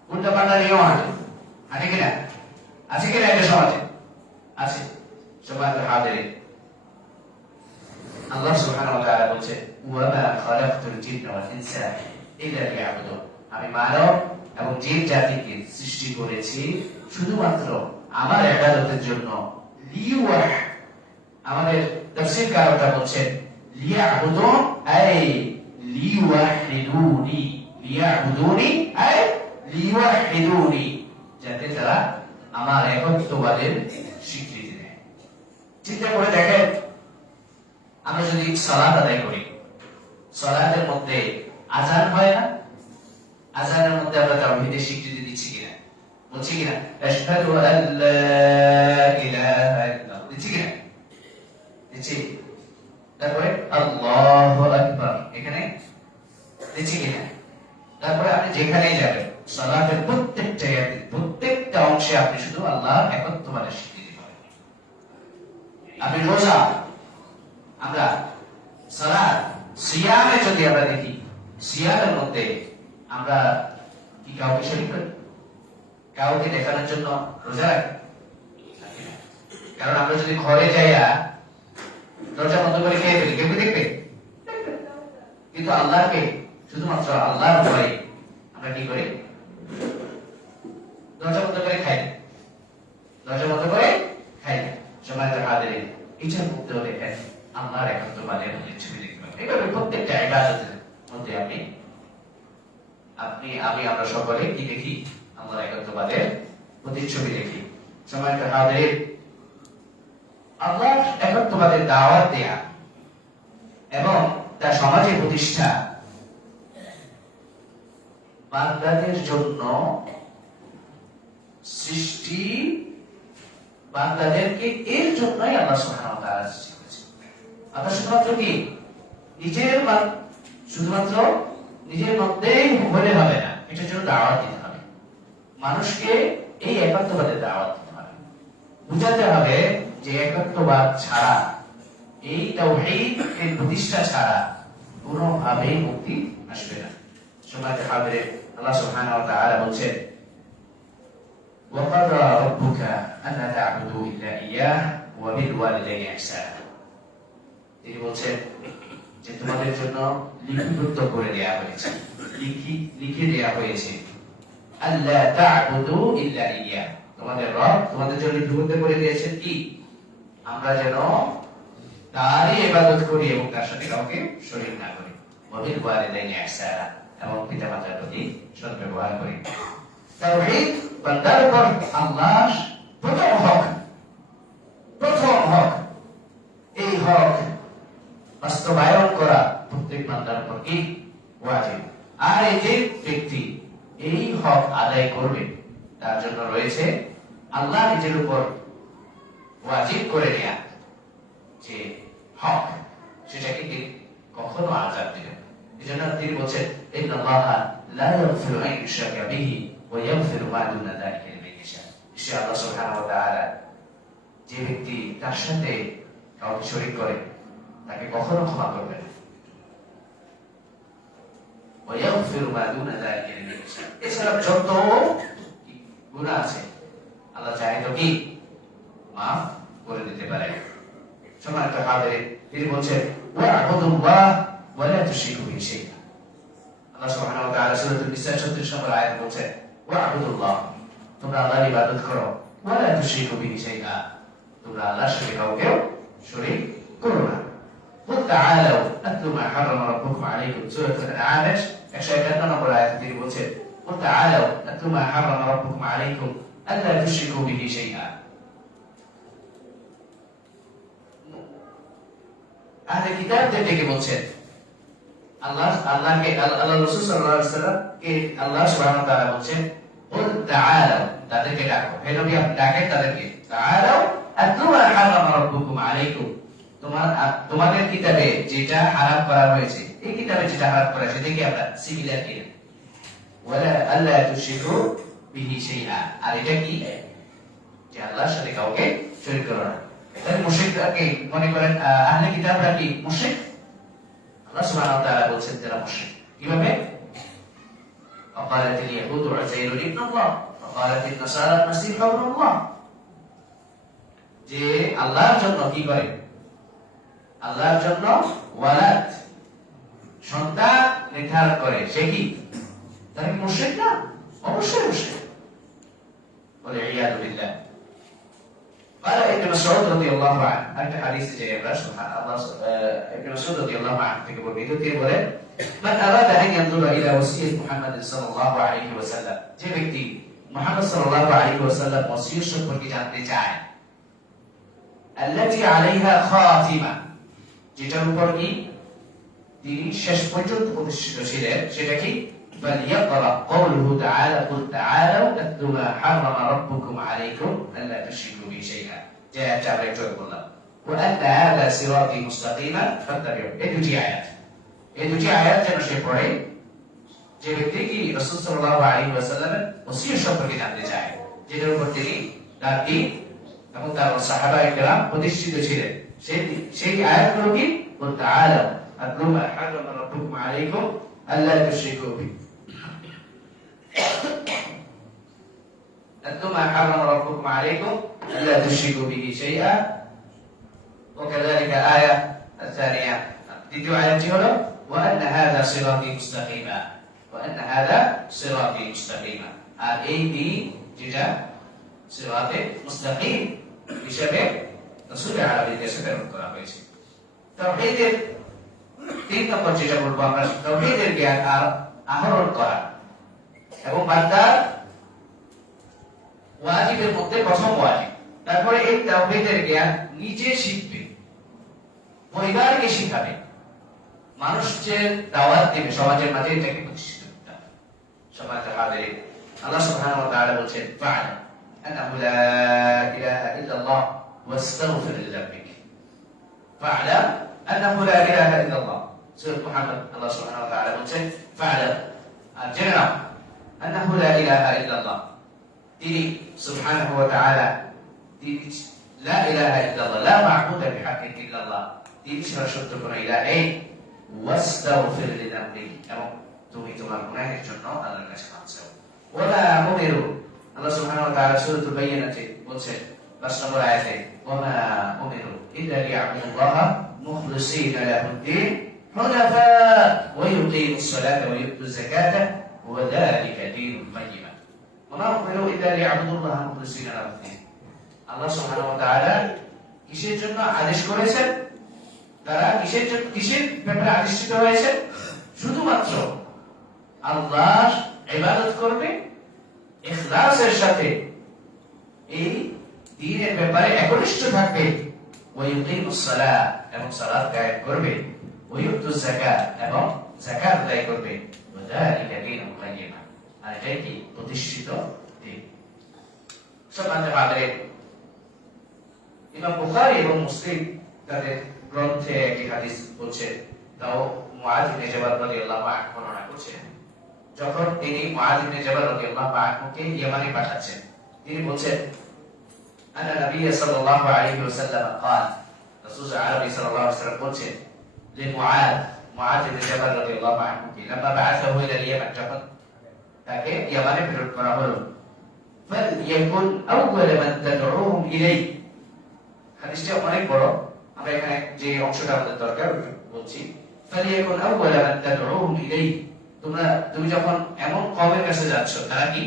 উল্টা পাল্টা নিয়েও হাঁটে, হাঁটে কিনা? আছে কিনা এটা সমাজে? আছে। সম্মানিত হাজিরিন, আল্লাহ সুবহানাহু ওয়া তাআলা বলছে ওয়ামা খালাকতুল জিন্না ওয়াল ইনসা ইল্লা লিয়াবুদুন। আমি মানব এবং জিন জাতিকে সৃষ্টি করেছি শুধুমাত্র আমার ইবাদতের জন্য, লিওয়াহ আমাদের তাফসীরকাররা বলছেন লিয়াবুদু আই লিওয়াহিদুনি, লিয়াবুদুনি আই লিওয়াহিদুনি, যাতে তারা আমার একত্ববাদের স্বীকৃতি দেয়। চিন্তা করে দেখেন, আমরা যদি সালাত আদায় করি, সালাতের মধ্যে আযান হয় না? আযানের মধ্যে আমরা তাওহীদের স্বীকৃতি দিচ্ছি কিনা? বলছি কিনা আশহাদু আল্লা ইলাহা ইল্লাল্লাহ, দিচ্ছি কিনা? দিচ্ছি। তারপরে আল্লাহু আকবার, এখানে দিচ্ছি কিনা? তারপরে আপনি যেখানেই যাবেন সালাতের প্রত্যেকটা অংশে আপনি শুধু আল্লাহর একত্ববাদের স্বীকৃতি পাবেন। আপনি রোজা, আমরা সালাত, সিয়ামে যদি আমরা দেখি, সিয়ামের মধ্যে আমরা কি কাউকে শরীক করি? কাউকে দেখানোর জন্য রোজা রাখি? কারণ আমরা যদি ঘরে যাইয়া দরজা বন্ধ করে খেয়ে ফেলি, কেউ দেখবে? কিন্তু আল্লাহকে শুধুমাত্র আল্লাহর ভয়ে আমরা কি করি? দরজা বন্ধ করে খাই না, দরজা বন্ধ করে খাই না। সমাজের হাজিরে ইচ্ছার মুক্ত দেখেন আল্লাহর একত্ববাদের ছবি দেখতে পাবেন। এইভাবে প্রত্যেকটা ইবাদতের মধ্যে আমরা সকলে কি দেখি? আল্লাহর একত্ববাদের প্রতিচ্ছবি দেখি। সমাজের হাজিরে আল্লাহর একত্ববাদের দাওয়াত দেয়া এবং তা সমাজে প্রতিষ্ঠা বান্দাদের জন্য সৃষ্টি, বান্দাদেরকে এর জন্যই আল্লাহ সুবহানাহু ওয়া তাআলা সৃষ্টি করেছেন। আল্লাহ শুধুমাত্র কি শুধুমাত্র নিজের মধ্যেই হলে হবে না, এটার জন্য দাওয়াত দিতে হবে, মানুষকে এই একত্ববাদের দাওয়াত দিতে হবে, বুঝাতে হবে যে একত্ববাদ ছাড়া, এই তাওহীদ এর প্রতিষ্ঠা ছাড়া কোনোভাবেই মুক্তি আসবে না। সমাজে হাজিরে আল্লাহ সুবহানাহু ওয়া তাআলা বলছেন وَقَضَى رَبُّكَ أَلَّا تَعْبُدُوا إِلَّا إِيَّاهُ وَبِالْوَالِدَيْنِ إِحْسَانًا। তিনি বলছেন যে তোমাদের জন্য লিপিবদ্ধ করে দেয়া হয়েছে, লিখে দেয়া হয়েছে, আল্লা তা'বুদু ইল্লা ইয়্যাহ, তোমাদের রব তোমাদের জন্য লিপিবদ্ধ করে দিয়েছেন কি? আমরা যেন তারই ইবাদত করি এবং তার সাথে কাউকে শরীক না করি। وَبِالْوَالِدَيْنِ إِحْسَانًا, এবং পিতামাতার প্রতি সদ্ব্যবহার করি। তাওহীদ বান্দার উপর আল্লাহর প্রথম হক, এই হক বাস্তবায়ন করা প্রত্যেক বান্দার উপর কি ওয়াজিব। আর এই যে ব্যক্তি এই হক আদায় করবে তার জন্য রয়েছে আল্লাহ নিজের উপর ওয়াজিব করে নেয়া যে হক, সেটাকে তিনি কখনো আযাদ দিবেন। এজন্য তিনি বলছেন ইন্নাল্লাহা লা ইয়াগফিরু আন ইউশরাকা বিহি ওয়া ইয়াগফিরু মা দুনা যালিকা লিমান ইয়াশা। নিশ্চয়ই আল্লাহ সুবহানাহু ওয়া তাআলা যে ব্যক্তি তার সাথে কাউকে শরীক করে তাকে কখনো ক্ষমা করবেন না। ওয়া ইয়াগফিরু মা দুনা যালিকা লিমান ইয়াশা। এছাড়া যত গুনাহ আছে আল্লাহ চাহে তো কি মাফ করে দিতে পারে। সম্মানিত হাজিরিন, তিনি বলছেন ওয়া'বুদুল্লাহ ওয়া লা তুশরিকু বিহি শাইআ। আল্লাহ সুবহানাহু ওয়া তাআলা সূরাতুন নিসা 36 নম্বর আয়াতে বলছেন ওয়া'বুদুল্লাহ, তোমরা আল্লাহর ইবাদত করো, ওয়া লা তুশরিকু বিহি শাইআ, তোমরা আল্লাহর সাথে কাউকে শরীক করো না। قل تعالوا أتلوا ما حرم ربكم عليكم سورة الأعراف 151 নম্বর আয়াতে তিনি বলছেন قل تعالوا أتلوا ما حرم ربكم عليكم ألا تشركوا به شيئا। আহলে কিতাবদের ডেকে বলছেন আল্লাহ রাসূল সাল্লাল্লাহু আলাইহি ওয়াসাল্লাম কে আল্লাহ সুবহানাহু ওয়া তাআলা বলছেন قل تعالوا, তাদেরকে ডাকো, হে নবী আপনি ডাকেন তাদেরকে, تعالوا أتلوا ما حرم ربكم عليكم, তোমাদের কিতাবে যেটা হারাম করা হয়েছে, এই কিতাবে যেটা হারাম করা হয়েছে দেখি আমরা সিমিলার কি, ওয়ালা আল্লা তুশরিকু বিহি শাইআ, আর এটা কি যে আল্লাহর সাথে কাউকে শরীক করো না। তাহলে মুশরিকরা কি মনে করেন আহলে কিতাবরা কি মুশরিক? আল্লাহ সুবহানাহু ওয়া তাআলা বলছেন যারা মুশরিক কিভাবে? وقالت اليهود عزير ابن الله وقالت النصارى المسيح ابن الله, যে আল্লাহর জন্য কি করে? আল্লাহর জন্য ওয়ালাদ সন্তান নির্ধারণ করে, সে কি তাহলে মুশরিক না? অবশ্যই মুশরিক। বলে ইয়াদু বিল্লাহ। قال ابن مسعود رضي الله عنه একটা হাদিসে যে আমরা সুবহানাল্লাহ ابن مسعود رضي الله عنه থেকে বর্ণিত তিনি বলেন من أراد أن ينظر إلى وصية محمد صلى الله عليه وسلم যে ব্যক্তি মুহাম্মদ সাল্লাল্লাহু আলাইহি ওয়াসাল্লাম ওসিয়ত সম্পর্কে জানতে চায় التي عليها خاتمة যেটার উপর কি তিনি শেষ পর্যন্ত প্রতিষ্ঠিত ছিলেন সেটা কি فليقرأ قوله تعالى قل تعالوا أتل ما حرم ربكم عليكم ألا تشركوا به شيئا جاء تعالى يقول وأن هذا صراطي مستقيما فاتبعوه এই দুটি আয়াত যেন সে পড়ে যে ব্যক্তি কি রাসূল সাল্লাল্লাহু আলাইহি ওয়াসাল্লামের ওসিয়ত সম্পর্কে জানতে চায় যেটার উপর তিনি তার দ্বীন এবং তার সাহাবায়ে কেরাম প্রতিষ্ঠিত ছিলেন সেই আয়াতগুলো কি قل تعالوا أتل ما حرم ربكم عليكم ألا تشركوا به أتل ما حرم ربكم عليكم ألا تشركوا به شيئا وكذلك الآية الثانية দ্বিতীয় আয়াতটি হলো وأن هذا صراطي مستقيما وأن هذا صراطي مستقيما আর এই দিন যেটা সিরাতে মুস্তাকিম হিসেবে রাসূল আরবীর কাছে প্রেরণ করা হয়েছে তাওহীদের তিন নম্বর যেটা বলবো আমরা তাওহীদের জ্ঞান আহরণ করা এবং বান্দার ওয়াজিবের মধ্যে প্রথম ওয়াজিব তারপরে এই তাওহীদের জ্ঞান নিজে শিখবে পরিবারকে শিখাবে মানুষকে দাওয়াত দিবে সমাজের মাঝে এটাকে প্রতিষ্ঠিত করতে হবে সমাজে হাজির আল্লাহ সুবহানাহু ওয়া তাআলা বলেন ফা'লা আন্নাহু লা ইলাহা ইল্লাল্লাহ ওয়াস্তাগফির লিযাম্বিক ফা'লা আন্নাহু লা ইলাহা ইল্লাল্লাহ সূরা মুহাম্মদ আল্লাহ সুবহানাহু ওয়া তাআলা বলেন ফা'লা আজরা আন্নাহু লা ইলাহা ইল্লাল্লাহ তিনি সুবহানাহু ওয়া তাআলা তিনি লা ইলাহা ইল্লাল্লাহ লা মা'বুদা বিহাক্কিন ইল্লাল্লাহ তিনি ছাড়া সত্য কোনো ইলাহ নেই ওয়াস্তাগফির লিযাম্বিক এবং তুমি তোমার গুনাহের জন্য আল্লাহর কাছে ক্ষমা চাও ওয়ালা উমিরু আল্লাহ সুবহানাহু ওয়া তাআলা সূরাতুল বাইয়িনাতে বলেন 5 নম্বর আয়াতে ওয়ামা উমিরু ইল্লা লিয়াবুদুল্লাহ মুখলিসিনা লাহুদ-দ্বীন হুনাফা ওয়া ইউকিমুস সালাতা ওয়া ইউতুজ যাকাতা ওয়া যালিকা দীনুল কাইয়্যিম ওয়ামা উমিরু ইল্লা লিয়াবুদুল্লাহ মুখলিসিনা লাহুদ-দ্বীন আল্লাহ সুবহানাহু ওয়া তাআলা কিসের জন্য আদেশ করেছেন তারা কিসের ব্যাপারে আদিষ্টিত হয়েছে শুধুমাত্র আল্লাহর ইবাদত করবে ইখলাসের সাথে এই দ্বীনের ব্যাপারে একনিষ্ঠ থাকবে ওয়া ইউকিমুস সালাত এবং সালাত কায়েম করবে ওয়া ইউতুজ যাকাত এবং যাকাত আদায় করবে ওয়া যালিকা দীনুল কাইয়্যিম আর এটাই কি প্রতিষ্ঠিত দ্বীন সম্মানিত হাজিরিন ইমাম বুখারী এবং মুসলিম তাদের গ্রন্থে একটি হাদিস বলছে তাও মুআয ইবনে জাবাল রাদিয়াল্লাহু আনহু বর্ণনা করছেন যখন তিনি মুআয ইবনে জাবাল রাদিয়াল্লাহু আনহুকে ইয়েমানে পাঠাচ্ছেন তিনি বলছেন আনা নবী সাল্লাল্লাহু আলাইহি ওয়াসাল্লাম قال রাসূল আরবি সাল্লাল্লাহু আলাইহি ওয়াসাল্লাম বলছেন যে মুআয ইবনে জাবাল রাদিয়াল্লাহু আনহুকে لما بعثه الى اليمن যখন তাকে ইয়েমানে প্রেরণ করা হলো فليكن اول من تدعوهم اليه হাদিসটা অনেক বড় আমরা এখানে যে অংশটা আমাদের দরকার বলছি ফালিয়াকুন আউওয়ালা মান তাদউহুম ইলাইহি তুমি যখন এমন কওমের কাছে যাচ্ছ তারা কি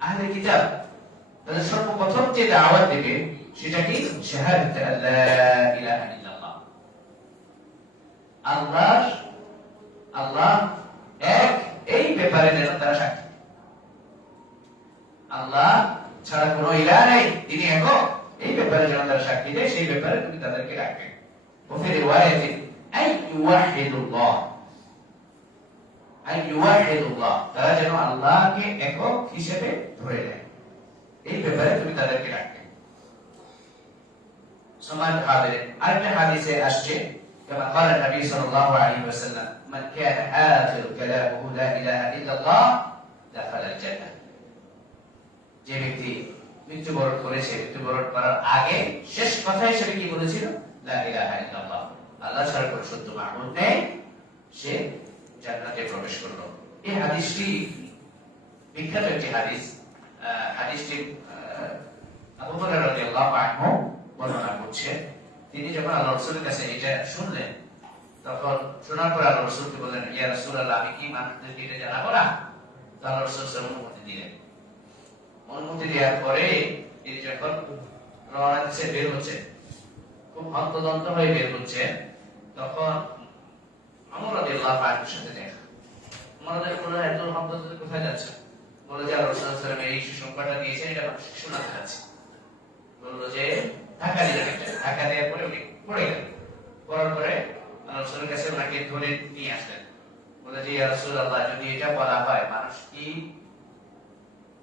আহলে কিতাব তাদের সর্বপ্রথম যে দাওয়াত দিবে সেটা কি শাহাদাত আল্লা ইলাহা ইল্লাল্লাহ আল্লাহ এক এই ব্যাপারে যেন তারা সাক্ষী আল্লাহ ছাড়া কোনো ইলাহ নেই তিনি একক এই ব্যাপারে যেন তারা সাক্ষী দেয় সেই ব্যাপারে তুমি তাদেরকে রাখবে وفي رواية أن يوحدوا الله তারা যেন আল্লাহকে একক হিসেবে ধরে নেয় এই ব্যাপারে তুমি তাদেরকে রাখবে সম্মানিত হাজিরিন আরেকটা হাদিসে আসছে كما قال النبي صلى الله عليه وسلم من كان آخر كلامه لا إله إلا الله دخل الجنة যে ব্যক্তি মৃত্যুবরণ করেছে মৃত্যুবরণ করার আগে শেষ কথা হিসেবে কি বলেছিল লা ইলাহা ইল্লাল্লাহ আল্লাহ ছাড়া কোনো সত্য মাবুদ নেই সে জান্নাতে প্রবেশ করলো এই হাদিসটি বিখ্যাত একটি হাদিসটি আবু হুরায়রা রাদিয়াল্লাহু আনহু বর্ণনা করছেন তিনি যখন আল্লাহ রাসূলের কাছে এটা শুনলেন তখন শোনার পর আল্লাহ রাসূলকে বললেন ইয়া রাসূলুল্লাহ আমি কি মানুষদেরকে এটা জানাবো না আল্লাহ রাসূল অনুমতি দিলেন অনুমতি দেওয়ার পরে তিনি যখন রওনা দিচ্ছে, বের হচ্ছে, খুব হন্তদন্ত হয়ে বের হচ্ছে, তখন ওমর রাদিয়াল্লাহু আনহুর সাথে দেখা। ওমর রাদিয়াল্লাহু আনহু একদম হন্তদন্ত, কোথায় যাচ্ছে? বলে যে রাসূলুল্লাহ সাল্লাল্লাহু আলাইহি ওয়াসাল্লাম এই সুসংবাদটা দিয়েছেন, এটা শোনাতে যাচ্ছে। বললো যে ধাক্কা দিলেন, ধাক্কা দেওয়ার পরে উনি পড়ে গেলেন। পড়ার পরে রাসূলের কাছে ওনাকে ধরে নিয়ে আসলেন। বলে যে ইয়া রাসূলুল্লাহ, যদি এটা বলা হয়, মানুষ কি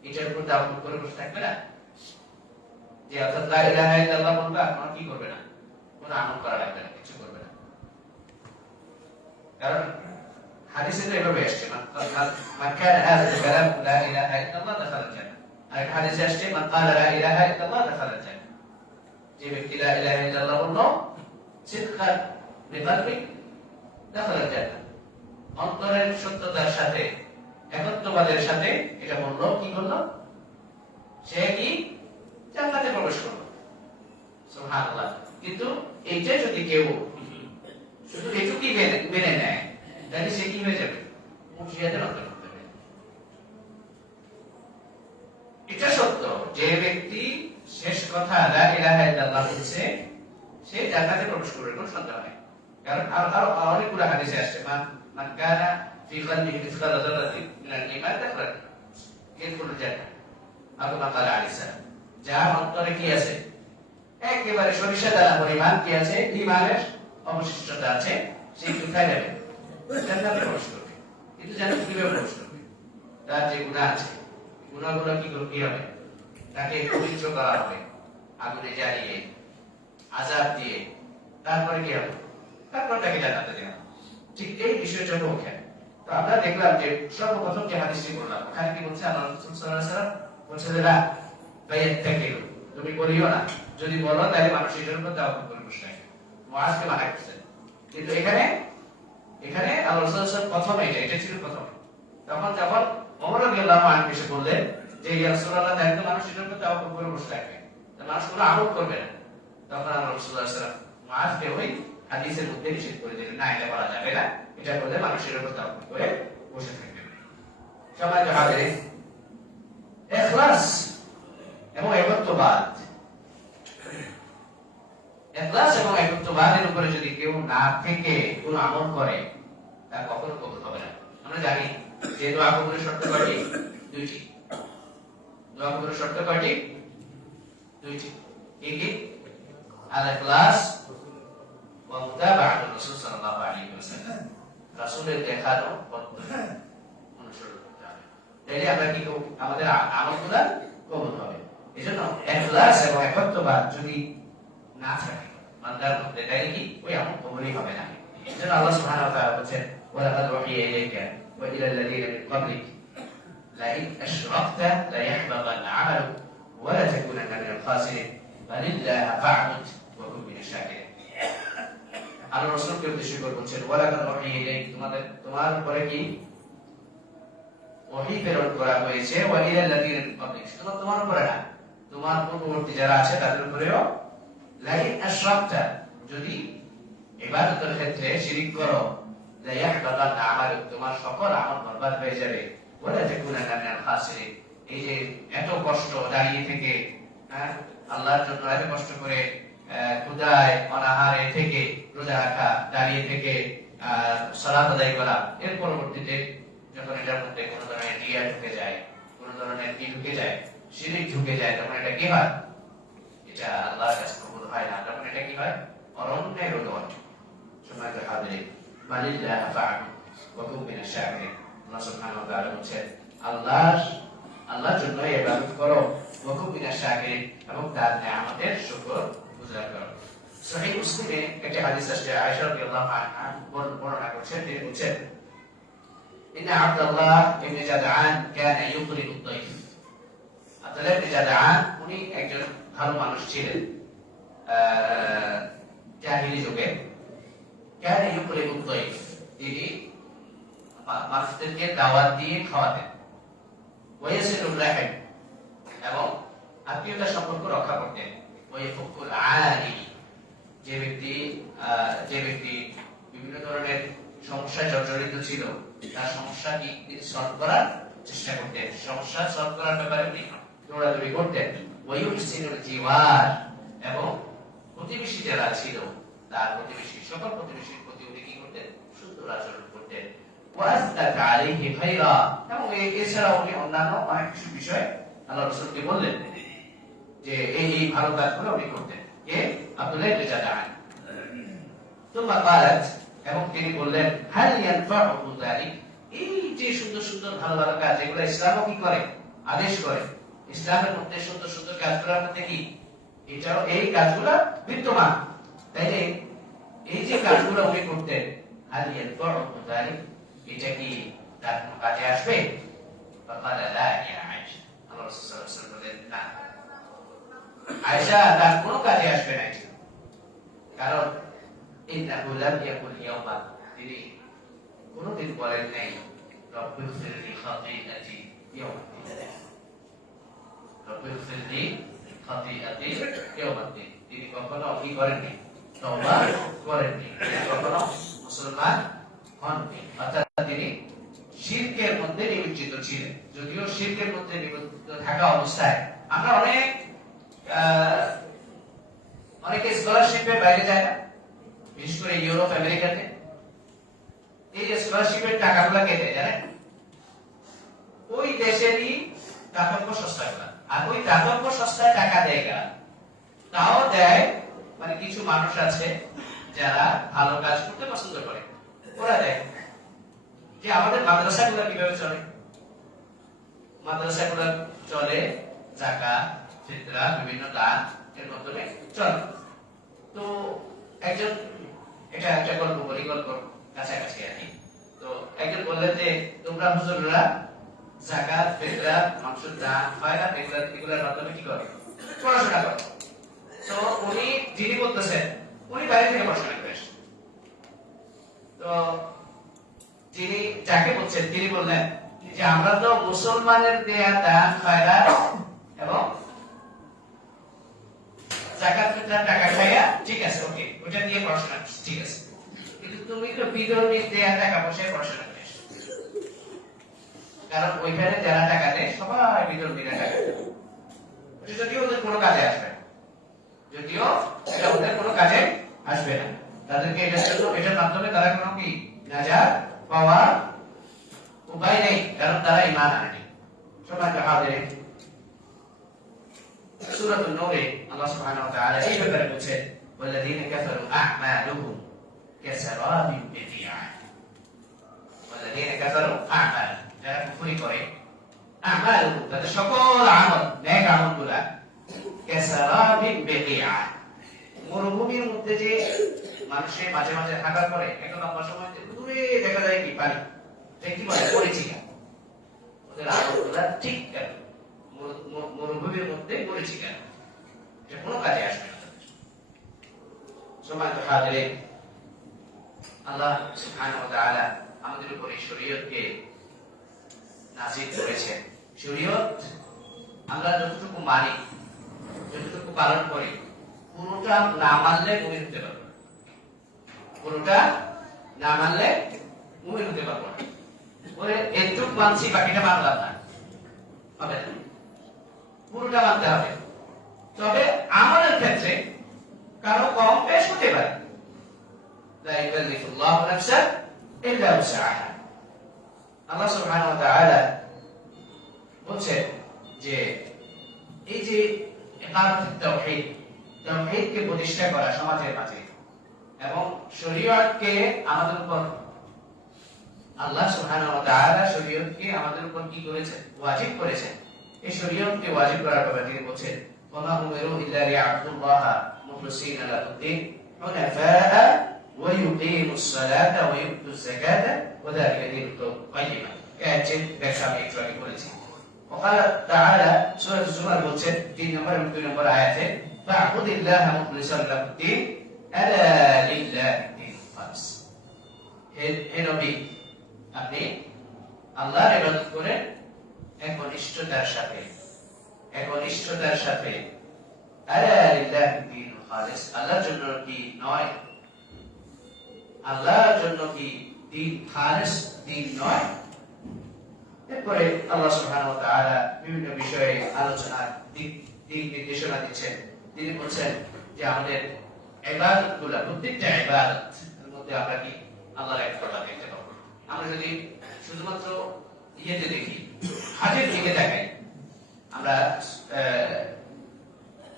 এটার উপর তাওয়াক্কুল করে বসে থাকবে না? যে অর্থাৎ লা ইলাহা ইল্লাল্লাহ বলবে, আপনারা কি করবে না? কোনো আমল করা লাগবে না, কিছু করবে না। কারণ হাদিসে তো এভাবে আসছে, মান কানা আখিরু কালাম লা ইলাহা ইল্লাল্লাহ দাখালাল জান্নাহ। আর একটা হাদিসে আসছে, মান ক্বালা লা ইলাহা ইল্লাল্লাহ দাখালাল জান্নাহ। যে ব্যক্তি লা ইলাহা ইল্লাল্লাহ বললো সিদকান বিকলবি দাখালাল জান্নাহ, অন্তরের সত্যতার সাথে, একত্ববাদের সাথে এটা বললো, কি করলো? সে কি জান্নাতে প্রবেশ করলো। সুবহানাল্লাহ। কিন্তু এইটা যদি কেউ শুধু এটুকুই মেনে নেয়, তাহলে সে কি হয়ে যাবে? মুশরিকদের অন্তর্ভুক্ত হবে। এটা সত্য, যে ব্যক্তি শেষ কথা লা ইলাহা ইল্লাল্লাহ বলছে, সে জান্নাতে প্রবেশ করবে, কোনো সন্দেহ নেই। কারণ আরো অনেকগুলো হাদিসে আসছে, মান কানা ফি কলবিহি মিসকাল যারাতিন মিনাল ঈমান দাখালা ইয়াদখুলুল জান্নাহ। আবু বকর আলাইহিস সালাম, যার অন্তরে কি আছে? একেবারে সরিষা দানা পরিমাণ কি আছে? ঈমানের অবশিষ্টতা আছে, সে কোথায় যাবে? জান্নাতে প্রবেশ করবে। কিন্তু জান্নাতে কিভাবে প্রবেশ করবে? তার যে গুনাহ আছে, গুনাহগুলো কি হবে? তাকে পবিত্র করা হবে আগুনে জ্বালিয়ে, আযাব দিয়ে। তারপরে কি হবে? তারপর তাকে জান্নাতে দেওয়া। ঠিক এই বিষয়টা ওকে। তো আমরা দেখলাম যে সর্বপ্রথম যে হাদিসটি বললাম, ওখানে কি বলছে? আল্লাহ রাসূল সাল্লাল্লাহু আলাইহি ওয়াসাল্লাম বলছে যে না ফায়াত্তাকিলু, তুমি বলিও না, যদি বলো তাহলে মানুষ এটার উপর তাওয়াক্কুল করে বসে থাকে। মুআজকে মানা করছেন। কিন্তু এখানে আল্লাহ রাসূল সাল্লাল্লাহু আলাইহি ওয়াসাল্লাম প্রথমে এটা ছিল প্রথম। তখন যখন ওমর রাদিয়াল্লাহু আনহু এসে বললেন যে ইয়া রাসূলুল্লাহ, তাহলে তো মানুষ এটার উপর তাওয়াক্কুল করে বসে থাকবে, মানুষ কোনো আমল করবে না। তখন আল্লাহ রাসূল সাল্লাল্লাহু আলাইহি ওয়াসাল্লাম মুআজকে ওই হাদিসের মধ্যে নিষেধ করে দিলেন, না এটা করা যাবে না, এটা করলে মানুষের উপর তাওয়াক্কুল করে বসে থাকবে। সম্মানিত হাজিরিন, ইখলাস এবং একত্ববাদ, ইখলাস এবং একত্ববাদের উপরে যদি কেউ না থেকে কোনো আমল করে, তা কখনো কবুল হবে না। আমরা জানি যে দোয়া কবুলের শর্ত কয়টি? দুইটি। দোয়া কবুলের শর্ত কয়টি? দুইটি। কি কি? আল ইখলাস ওয়া মুতাবাআতুর রাসূল সাল্লাল্লাহু আলাইহি ওয়াসাল্লাম, রাসূলের দেখানো পদ্ধতি অনুসরণ করতে হবে। তাহলে আমরা কি আমাদের আমলগুলো কবুল হবে। এজন্য ইখলাস এবং একত্ববাদ যদি না থাকে বান্দার মধ্যে, তাহলে কি ওই আমল কবুলই হবে না। এজন্য আল্লাহ সুবহানাহু ওয়া তাআলা বলেন, ওয়া লাকাদ উহিয়া ইলাইকা ওয়া ইলা আল্লাযীনা মিন ক্বাবলিক লা ইন আশরাকতা লা ইয়াহবাতান্না আমালুক ওয়া লা তাকুনান্না মিনাল খাসিরিন ফালিল্লাহি ফা'বুদ ওয়া কুন মিনাশ শাকিরিন। আল্লাহ রাসূলকে উদ্দেশ্য করে বলেন, ওয়া লাকাদ উহিয়া ইলাইকা, তোমার উপরে কি ওহী প্রেরণ করা হয়েছে, ওয়া ইলা আল্লাযীনা মিন ক্বাবলিক, তোমার উপরে না, তোমার পূর্ববর্তী যারা আছে তাদের উপরেও। লা ইন আশরাকতা, যদি ইবাদতের ক্ষেত্রে শিরিক করো, লা ইয়াহবাতান্না আমালুক, তোমার সকল আমল বরবাদ হয়ে যাবে, ওয়া লা তাকুনান্না মিনাল খাসিরিন। এই যে এত কষ্ট দাঁড়িয়ে থেকে, আল্লাহর জন্য এত কষ্ট করে ক্ষুধায় অনাহারে থেকে রোজা রাখা, দাঁড়িয়ে থেকে সালাত আদায় করা, এর পরবর্তীতে যখন এটার মধ্যে কোনো ধরনের রিয়া ঢুকে যায়, কোনো ধরনের কি ঢুকে যায়, শিরিক ঢুকে যায়, তখন এটা কি হয়? এটা আল্লাহর কাছে কবুল হয় না। তখন এটা কি হয়? অরণ্যের উদয়। সম্মানিত হাজিরিন, ফালিল্লাহি ফা'বুদ ওয়া কুন মিনাশ শাকিরিন। আল্লাহ সুবহানাহু ওয়া তাআলা বলেন, আল্লাহর জন্য ইবাদত করো, ওয়া কুন মিনাশ শাকিরিন, এবং তার নিয়ামতের শুকর গুজার করো। সহিহ মুসলিমে একটি হাদিস আছে, আয়েশা রাদিয়াল্লাহু আনহা বর্ণনা করছেন, তিনি বলেন, ইন্না আব্দুল্লাহ ইবনে জাদআন কানা ইউকরিমু আদ-দাইফ। আব্দুল্লাহ ইবনে জাদআন উনি একজন ভালো মানুষ ছিলেন জাহিলি যুগে। কানা ইউকরিমু আদ-দাইফ, তিনি মানুষদেরকে দাওয়াত দিয়ে খাওয়াতেন। ওয়া ইয়াসিলুর রাহিম, এবং আত্মীয়তার সম্পর্ক রক্ষা করতেন। ওয়া ইয়াফুকুল আনি, যে ব্যক্তি বিভিন্ন ধরনের সমস্যায় জর্জরিত ছিল, তার সমস্যা তিনি সলভ করার চেষ্টা করতেন, সমস্যা সলভ করার ব্যাপারে উনি দৌড়াদৌড়ি করতেন। ওয়ায়ুহসিনুল জিওয়ার, এবং প্রতিবেশী যারা ছিল তার প্রতিবেশী সকল প্রতিবেশীর প্রতি উনি কি করতেন? সুন্দর আচরণ করতেন। ওয়াসতাত আলাইহি খায়রা, এবং এছাড়া উনি অন্যান্য অনেক কিছু বিষয় আল্লাহ রাসূলকে বললেন যে এই ভালো কাজগুলো উনি করতেন। কে? আব্দুল্লাহ ইবনে জাদান। সুম্মা ক্বালাত, এবং তিনি বললেন হাল ইয়ানফাউহু যালিক, এই যে সুন্দর সুন্দর ভালো ভালো কাজ এগুলো ইসলামও কি করে? আদেশ করে। ইসলামের মধ্যে সুন্দর সুন্দর কাজগুলোর মধ্যে কি এটাও এই কাজগুলো বিদ্যমান, তাইলে এই যে কাজগুলো উনি করতেন হাল ইয়ানফাউহু যালিক, এটা কি তার কোনো কাজে আসবে? ফাকালা লা ইয়া আয়েশা, আল্লাহ রাসূল সাল্লাল্লাহু আলাইহি ওয়াসাল্লাম বলেন না, আয়েশা তার কোনো কাজে আসবে না। কারণ ইন্নাহু লাম ইয়াকুল ইয়াওমা, তিনি কোনদিন বলেন নাই রব্বিগফিরলি খাতিআতি ইয়াওমাদ্দিন, রব্বিগফিরলি খাতিআতি ইয়াওমাদ্দিন, তিনি কখনো কি করেননি? তওবা করেননি, কখনো মুসলমান হননি। অর্থাৎ তিনি শিরকের মধ্যে নিমজ্জিত ছিলেন। যদিও শিরকের মধ্যে নিমজ্জিত থাকা অবস্থায় আমরা অনেকে স্কলারশিপের বাইরে যায় না, বিশেষ করে ইউরোপ আমেরিকাতে। এই যে স্কলারশিপের টাকাগুলো কে দেয় জানেন? ওই দেশেরই দাতব্য সংস্থাগুলো। আর ওই দাতব্য সংস্থায় টাকা দেয় কারা? তাও দেয় মানে কিছু মানুষ আছে যারা ভালো কাজ করতে পছন্দ করে, ওরা দেয়। যে আমাদের মাদ্রাসাগুলো কিভাবে চলে? মাদ্রাসাগুলো চলে যাকাত, ফিতরা, বিভিন্ন দান এর মাধ্যমে চলে। তো একজন, এটা একটা গল্প বলি, গল্প কাছাকাছি আর কি। তো একজন বললেন যে তোমরা হুজুররা যাকাত, ফিতরা, মাংসের দান, খয়রাত এগুলোর মাধ্যমে কি করে? পড়াশোনা করে। তো উনি যিনি বলতেছেন উনি বাইরে থেকে পড়াশোনা করে আসেন। তো যিনি যাকে বলছেন তিনি বললেন যে আমরা তো মুসলমানের দেয়া দান, খয়রাত এবং যাকাত, ফিতরার টাকা খাইয়া ঠিক আছে, ওকে, ওটা দিয়ে পড়াশোনা করছি, ঠিক আছে, কিন্তু তুমি তো বিধর্মীর দেয়া টাকা পয়সায় পড়াশোনা করে এসো। কারণ ওইখানে যারা টাকা দেয় সবাই বিধর্মীরা টাকা দেয়। যদিও ওদের কোনো কাজে আসবে না, যদিও এটা ওদের কোনো কাজে আসবে না, তাদেরকে এটার মাধ্যমে তারা কোনো কি নাজাত পাওয়ার উপায় নেই, কারণ তারা ঈমান আনেনি। সম্মানিত হাজিরিন, সূরাতুন নূরে আল্লাহ সুবহানাহু ওয়া তাআলা এই ব্যাপারে বলেছেন ওয়াল্লাযীনা কাফারু আ'মালুহুম কাসারাবিন বিকিআ, ওয়াল্লাযীনা কাফারু আ'মালুহুম, যারা কুফরি করে, আ'মালুহুম তাদের সকল আমল, নেক আমলগুলা, কাসারাবিন বিকিআ, মরুভূমির মধ্যে যে মানুষের মাঝে মাঝে হাঁটা করে, একটা লম্বা সময় দূরে দেখা যায় কি পানি, কি বলে? পরিচিকা। ওদের আমলগুলা ঠিক কেন? মরুভূমির মধ্যে পড়েছি কেন? এটা কোনো কাজে আসবে না। সম্মানিত হাজিরিন, আল্লাহ সুবহানাহু ওয়া তাআলা আমাদের উপর এই শরীয়তকে নাযিল করেছেন। শরীয়ত আমরা যতটুকু মানি, যতটুকু পালন করি, পুরোটা না মানলে মুমিন হতে পারবো না। পুরোটা না মানলে মুমিন হতে পারবো না। ওরে একটু মানছি, বাকিটা মানলাম না, হবে না। পুরোটা মানতে হবে। তবে আমলের ক্ষেত্রে কারো কম বেশ হতে পারে। লা ইউকাল্লিফুল্লাহু নাফসান ইল্লা উসআহা। আল্লাহ সুবহানাহু ওয়া তাআলা বলছেন যে এই যে ইকামাতুত তাওহীদ, তাওহীদকে প্রতিষ্ঠা করা সমাজের মাঝে, এবং শরীয়তকে আমাদের উপর আল্লাহ সুবহানাহু ওয়া তাআলা শরীয়তকে আমাদের উপর কি করেছেন? ওয়াজিব করেছেন। এই শরীয়তকে ওয়াজিব করার কথা তিনি বলেন ওয়া উমিরু ইল্লা লিয়াবুদুল্লাহা মুখলিসিনা লাহুদ্দিন হুনাফাআ ওয়া ইউকিমুস সালাতা ওয়া ইউতুজ যাকাতা ওয়া যালিকা দীনুল কাইয়্যিম। এই ব্যাখ্যা আমি একটু আগে বলেছি। وقال تعالى সূরা জুমার বলছেন 3 নম্বর এবং 2 নম্বর আয়াতে ফা'বুদিল্লাহা মুখলিসান লাহুদ্দিন আলা লিল্লাহিদ খালিস। হে নবী, আপনি আল্লাহর ইবাদত করেন একনিষ্ঠতার সাথে, একনিষ্ঠতার সাথে। আলা লিল্লাহিদ খালিস, আল্লাহর জন্য কি নয়? আল্লাহর জন্য কি দিন খালিস, দিন নয়? এরপরে আল্লাহ সুবহানাহু ওয়া তাআলা বিভিন্ন বিষয়ে আলোচনার দিক দিক নির্দেশনা দিচ্ছেন। তিনি বলছেন যে আমাদের ইবাদতগুলো, প্রত্যেকটা ইবাদতের মধ্যে আমরা কি আল্লাহর একতা দেখতে পাবো। আমরা যদি শুধুমাত্র ইয়েতে দেখি, হাজের দিকে তাকাই, আমরা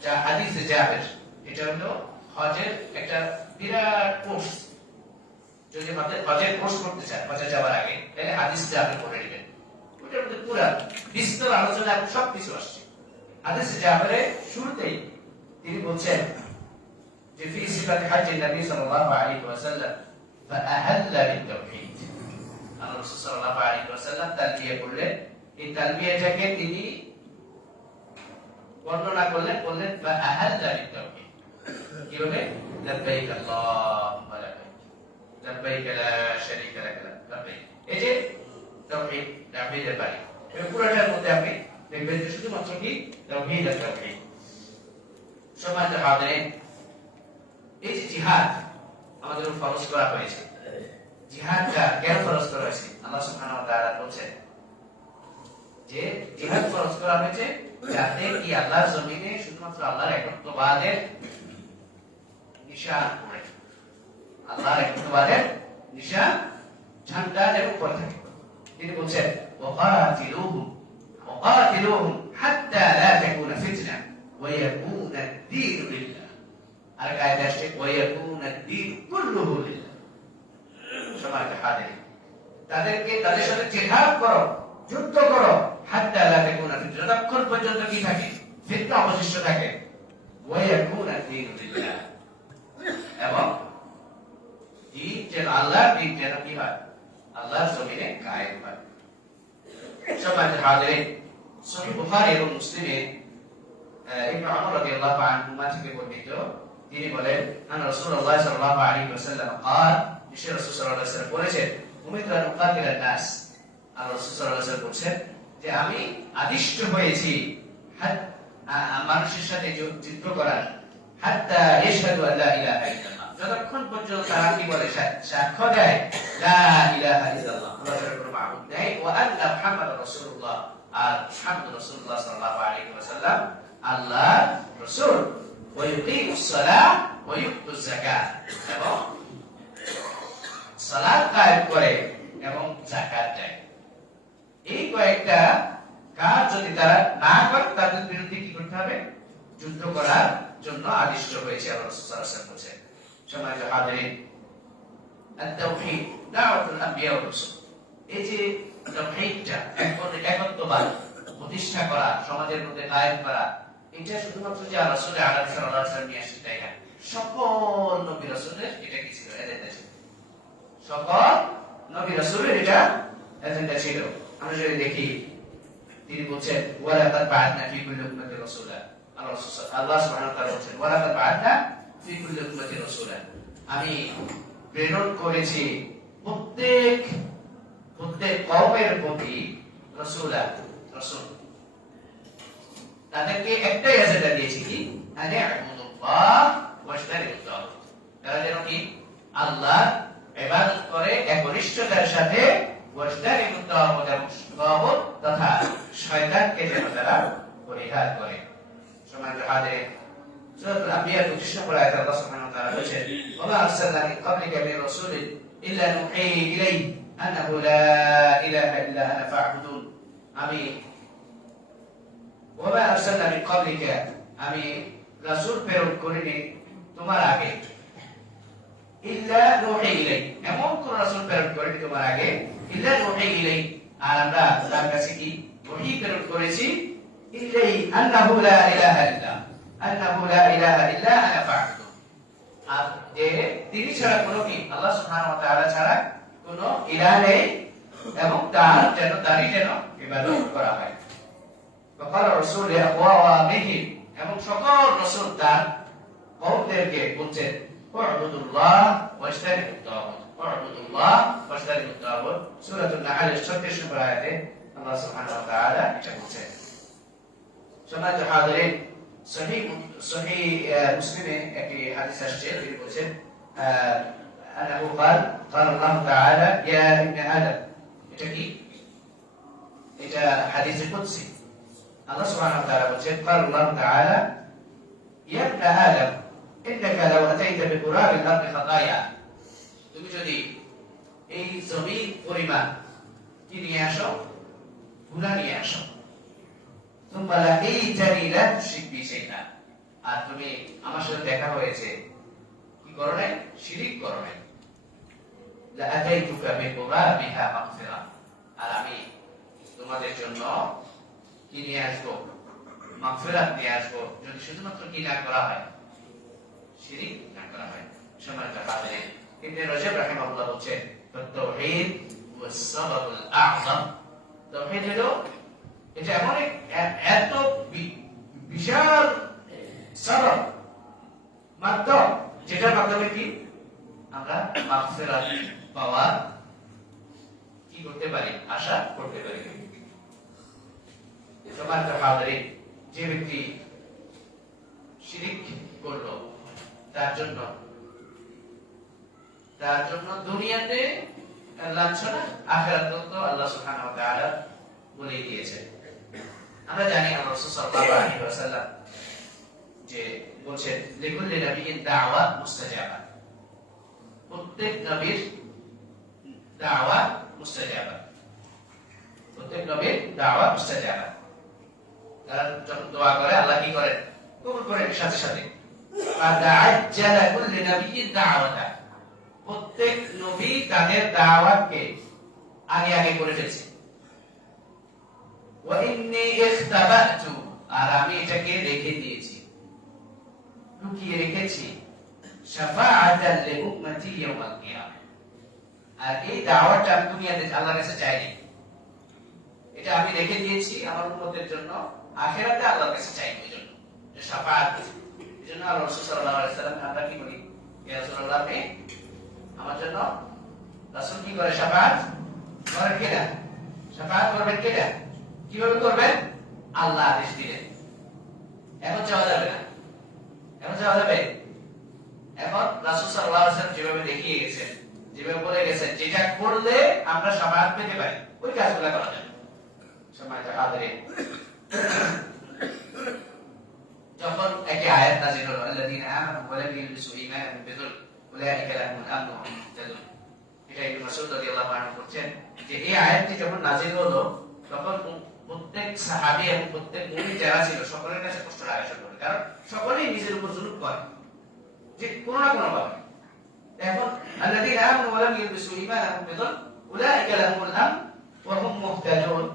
যা হাদিসে জাবের, এটা হলো হজের একটা বিরাট কোর্স। যদি আমাদের হজের কোর্স করতে চান হজে যাওয়ার আগে, তাহলে হাদিস জাবের পড়ে নেবেন। ওটার মধ্যে পুরা বিস্তর আলোচনা এবং সবকিছু আসছে। হাদিসে জাবেরে শুরুতেই তিনি বলছেন যে ফি সিফাত হজ নবী সাল্লাল্লাহু আলাইহি ওয়াসাল্লাম ফাআহাল্লা বিত-তাওহীদ। আল্লাহ রাসূল সাল্লাল্লাহু আলাইহি ওয়াসাল্লাম তালবিয়া করলেন। এই তালবিয়াটাকে তিনি বর্ণনা করলেন, বললেন ফাআহাল্লা বিত-তাওহীদ। কিভাবে? লাব্বাইক আল্লাহুম্মা লাব্বাইক, লাব্বাইক লা শারীকা লাক লাব্বাইক। এই যে তাওহীদ, তাওহীদের বাণী, এই পুরোটার মধ্যে আপনি দেখবেন যে শুধুমাত্র কি তাওহীদ আর তাওহীদ। সম্মানিত হাজিরিন, এই যে জিহাদ আমাদের ফরজ করা হয়েছে, জিহাদটা কেন ফরজ করা হয়েছে? আল্লাহ সুবহানাহু ওয়া তাআলা বলেন যে জিহাদ ফরজ করা হয়েছে যাতে কি আল্লাহর জমিনে শুধুমাত্র আল্লাহর একত্ববাদের নিশান পড়ে, আল্লাহর একত্ববাদের নিশান ঝান্ডা যেন উপরে থাকে। তিনি বলছেন ওয়াকাতিলুহুম হাত্তা লা তাকুনা ফিতনা ওয়া ইয়াকুনা আদ-দীনু লিল্লাহ। আর আয়াতে আসছে ওয়া ইয়াকুনা আদ-দীনু কুল্লুহু লিল্লাহ। সম্মানিত হাজিরিন, তাদের সাথে জিহাদ করো, যুদ্ধ করো, হাত্তা লা তাকুনা ফিতনা, যতক্ষণ পর্যন্ত কি থাকে? ফিতনা অবশিষ্ট থাকে। ওয়া ইয়াকুনা আদ-দীনু লিল্লাহ, এবং দিন যেন আল্লাহর দিন যেন কি হয়? আল্লাহর জমিনে কায়েম হয়। সম্মানিত হাজিরিন, সহিহ বুখারী এবং মুসলিমে ইবনে ওমর রাদিয়াল্লাহু আনহুমা থেকে বর্ণিত, তিনি বলেন আন রাসূলুল্লাহ সাল্লাল্লাহু আলাইহি ওয়াসাল্লাম قال, যে রাসূল সাল্লাল্লাহু আলাইহি ওয়াসাল্লাম বলেছেন উমিরতু আন উকাতিলা নাস। আর রাসূল সাল্লাল্লাহু আলাইহি ওয়াসাল্লাম বলেছেন যে আমি আদিষ্ট হয়েছি মানুষের সাথে যুদ্ধ করার, হাত্তা ইয়াশহাদু আল লা ইলাহা ইল্লাল্লাহ, যতক্ষণ পর্যন্ত তারা কি বলে? সাক্ষ্য দেয় লা ইলাহা ইল্লাল্লাহ, আল্লাহ ছাড়া কোনো মাবুদ নেই, ওয়া আন্না মুহাম্মাদুর রাসূলুল্লাহ, আর মুহাম্মদ রাসূলুল্লাহ সাল্লাল্লাহু আলাইহি ওয়াসাল্লাম আল্লাহর রাসূল, ওয়া ইউকিমুস সালাহ ওয়া ইউতুজ যাকাত, এবং সালাত কায়েম করে এবং যাকাত দেয়। এই কয়েকটা কাজ যদি তারা না করে, তাদের বিরুদ্ধে কি করতে হবে? যুদ্ধ করার জন্য আদিষ্ট হয়েছে আল্লাহ রাসূল সাল্লাল্লাহু আলাইহি ওয়াসাল্লাম বলেছেন। সম্মানিত হাজিরিন, আত-তাওহীদ দাওয়াতুল আম্বিয়া ওয়া রাসূল, এই যে তাওহীদটা, একত্ববাদ প্রতিষ্ঠা করা, সমাজের মধ্যে কায়েম করা, এটা শুধুমাত্র যে রাসূল আলাইহিস সালাম নিয়ে আসছে তাই না, সকল নবী রাসূলের এটা কি ছিল? এজেন্ডা ছিল। সকল নবী রাসূলের এটা এজেন্ডা ছিল। আমরা যদি দেখি, তিনি বলছেন ওয়ালাকাদ বা'আথনা ফি কুল্লি উম্মাতিন রাসূলা, আল্লাহ সুবহানাহু ওয়া তাআলা বলেন ওয়ালাকাদ বা'আথনা ফি কুল্লি উম্মাতিন রাসূলা, আমি প্রেরণ করেছি প্রত্যেক কওমের প্রতি রাসূলা, রাসূল। তাদেরকে একটাই এজেন্ডা দিয়েছি কি? আনে আ'বুদুল্লাহ ওয়াজতানিবুত তাগুত, তারা যেন কি? আল্লাহর ইবাদত করে একনিষ্ঠতার সাথে, ওয়াজতানিবুত তাগুত, তাগুত তথা শয়তানকে যেন তারা পরিহার করে। সম্মানিত হাজিরিন, সূরাতুল আম্বিয়া 25 নম্বর আয়াতে আল্লাহ সুবহানাহু ওয়া তাআলা বলেছেন ওয়া মা আরসালনা মিন ক্বাবলিকা মির রাসূলিন ইল্লা নুহি ইলাইহি আন্নাহু লা ইলাহা ইল্লা আনা ফা'বুদুন। আমি ওয়া মা আরসালনা মিন ক্বাবলিকা, আমি রাসূল প্রেরণ করিনি তোমার আগে, ইল্লা নুহি ইলাইহি, এমন কোন রাসূল প্রেরণ করিনি তোমার আগে, ইল্লা নুহি ইলাইহি, আর আমরা তার কাছে কি ওহী প্রেরণ করেছি, ইলাইহি আন্নাহু লা ইলাহা ইল্লা, আন্নাহু লা ইলাহা ইল্লা আনা ফা'বুদুন, আর যে তিনি ছাড়া কোনো কি? আল্লাহ সুবহানাহু ওয়া তাআলা ছাড়া কোনো ইলাহ নেই, এবং তারই যেন ইবাদত করা হয়। وقال الرسول لأقوامه, এবং সকল রাসূল তার কওমদেরকে বলছেন উ'বুদুল্লাহ ওয়াজতানিবুত তাগুত, উ'বুদুল্লাহ ওয়াজতানিবুত তাগুত। সূরাতুন নাহল 36 নম্বর আয়াতে আল্লাহ সুবহানাহু ওয়া তাআলা এটা বলেছেন। সম্মানিত হাজিরিন, সহিহ মুসলিমে একটি হাদিস আসছে, তিনি বলেছেন আনাহু قال قال الله تعالى يا ابن آدم, এটা কি? এটা হাদিসে কুদসি। আল্লাহ সুবহানাহু ওয়া তাআলা বলেন قال الله تعالى يا ابن آدم إنك لو أتيت بقراب الأرض خطايا তুমি যদি এই জমিন পরিমাণ কি নিয়ে আসো গুনাহ নিয়ে আসো ثم لقيتني لا تشرك بي شيئا আর তুমি আমার সাথে দেখা হয়েছে কি করো নাই শিরক করো নাই লা আতাইতুকা বিকুরাবিহা মাগফিরা আর আমি তোমাদের জন্য কি নিয়ে আসবো মাগফিরাত নিয়ে আসবো যদি শুধুমাত্র কি না করা হয় শিরক না করা হয় সম্মানিত হাজিরিন ইবনে রজব রাহিমাহুল্লাহ বলেন তাওহীদ ওয়াস সাবাবুল আ'যাম তাওহীদ হলো এটা এমন এত বিশাল সাবাব মাধ্যম যেটার মাধ্যমে কি আমরা মাগফিরাত পাওয়ার কি করতে পারি আশা করতে পারি সম্মানিত হাজিরিন যে ব্যক্তি শিরক করলো তার জন্য দুনিয়াতে লাঞ্ছনা আখিরাতে তো আল্লাহ সুবহানাহু ওয়া তাআলা বলে দিয়েছেন আমরা জানি আল্লাহ রাসূল সাল্লাল্লাহু আলাইহি ওয়াসাল্লাম যে বলেন লিকুল্লি নাবিয়্যিন দাওয়া মুস্তাজাবা প্রত্যেক নবীর দাওয়া মুস্তাজাবা প্রত্যেক নবীর দাওয়া মুস্তাজাবা তারা যখন দোয়া করে আল্লাহ কি করেন কবুল করেন সাথে সাথে ফাদাআজ্জালা কুল্লি নাবিয়্যিন দাওয়াতা প্রত্যেক নবী তাদের দাওয়াতকে আগে আগে করে ফেলেছে ওয়া ইন্নী ইখতাবাতু আর আমি এটাকে রেখে দিয়েছি লুকিয়ে রেখেছি শাফাআতাল লিউম্মতি ইয়াউমাল কিয়ামah আর এই দাওয়াতটা আমি দুনিয়াতে আল্লাহর কাছে চাইনি এটা আমি রেখে দিয়েছি আমার উম্মতের জন্য আখিরাতে আল্লাহর কাছে চাইবো এজন্য শাফাআত এজন্য আল্লাহ রাসূল সাল্লাল্লাহু আলাইহি ওয়াসাল্লাম আমরা কি বলি ইয়া রাসূলুল্লাহ আপনি আমার জন্য রাসূল কি করে শাফাআত করেন কিনা শাফাআত করবেন কিনা কিভাবে করবেন আল্লাহ আদেশ দিলেন এখন যাওয়া যাবে না এখন যাওয়া যাবে এখন রাসূল সাল্লাল্লাহু আলাইহি ওয়াসাল্লাম যেভাবে দেখিয়ে গেছেন যেভাবে বলে গেছেন যেটা করলে আমরা শাফাআত পেতে পারি ওই কাজগুলো করা যাবে সম্মানিত হাজিরিন যখন একটি আয়াত নাযিল হলো আল্লাযীনা আমানু ওয়া লাম ইয়ালবিসু ঈমানাহুম বিযুলম উলাইকা লাহুমুল আমনু ওয়া হুম মুহতাদুন এটা ইবনে মাসউদ রাদিয়াল্লাহু আনহু বলেন যে এই আয়াতটি যখন নাযিল হলো তখন প্রত্যেক সাহাবী এবং প্রত্যেক মুমিন যারা ছিল সকলের কাছে কষ্ট লাগা শুরু করে কারণ সকলেই নিজের উপর জুলুম করে যে কোনো না কোনো ভাবে এখন আল্লাযীনা আমানু ওয়া লাম ইয়ালবিসু ঈমানাহুম বিযুলম উলাইকা লাহুমুল আমনু ওয়া হুম মুহতাদুন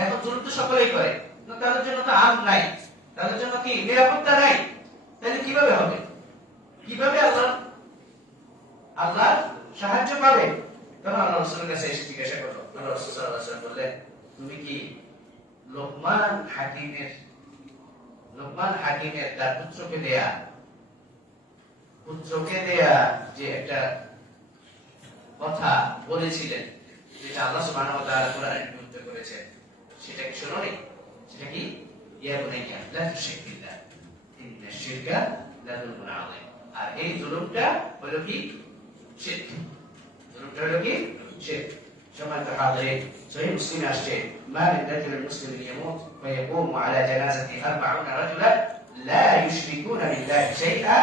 এখন জুলুম তো সকলেই করে কিন্তু তাদের জন্য তো আম নাই তাদের জন্য কি নিরাপত্তা নাই তাহলে কিভাবে হবে কিভাবে আল্লাহ সাহায্য পাবে তখন আল্লাহ রাসূলের কাছে এসে জিজ্ঞাসা করলো আল্লাহ রাসূল সাল্লাল্লাহু আলাইহি ওয়াসাল্লাম বললেন তুমি কি লোকমান হাকিমের তার পুত্রকে দেয়া যে একটা কথা বলেছিলেন যেটা আল্লাহ সুবহানাহু ওয়া তাআলা কোরআনে উল্লেখ করেছেন সেটা কি শোনোনি সেটা কি ইয়া বুনাইয়া লা তুশরিক বিল্লাহ ইন্নাশ শিরকা লাযুলমুন আযীম আর এই জুলুমটা হলো কি শিরক জুলুমটা হলো কি শিরক সম্মানিত হাজিরিন সহিহ মুসলিমে আসছে মা মিন রাজুলিন মুসলিমিন ইয়ামুত ওয়া ইয়াকুমু আলা জানাজাতি 40 রাজুলান লা ইউশরিকুনা বিল্লাহি শাইআ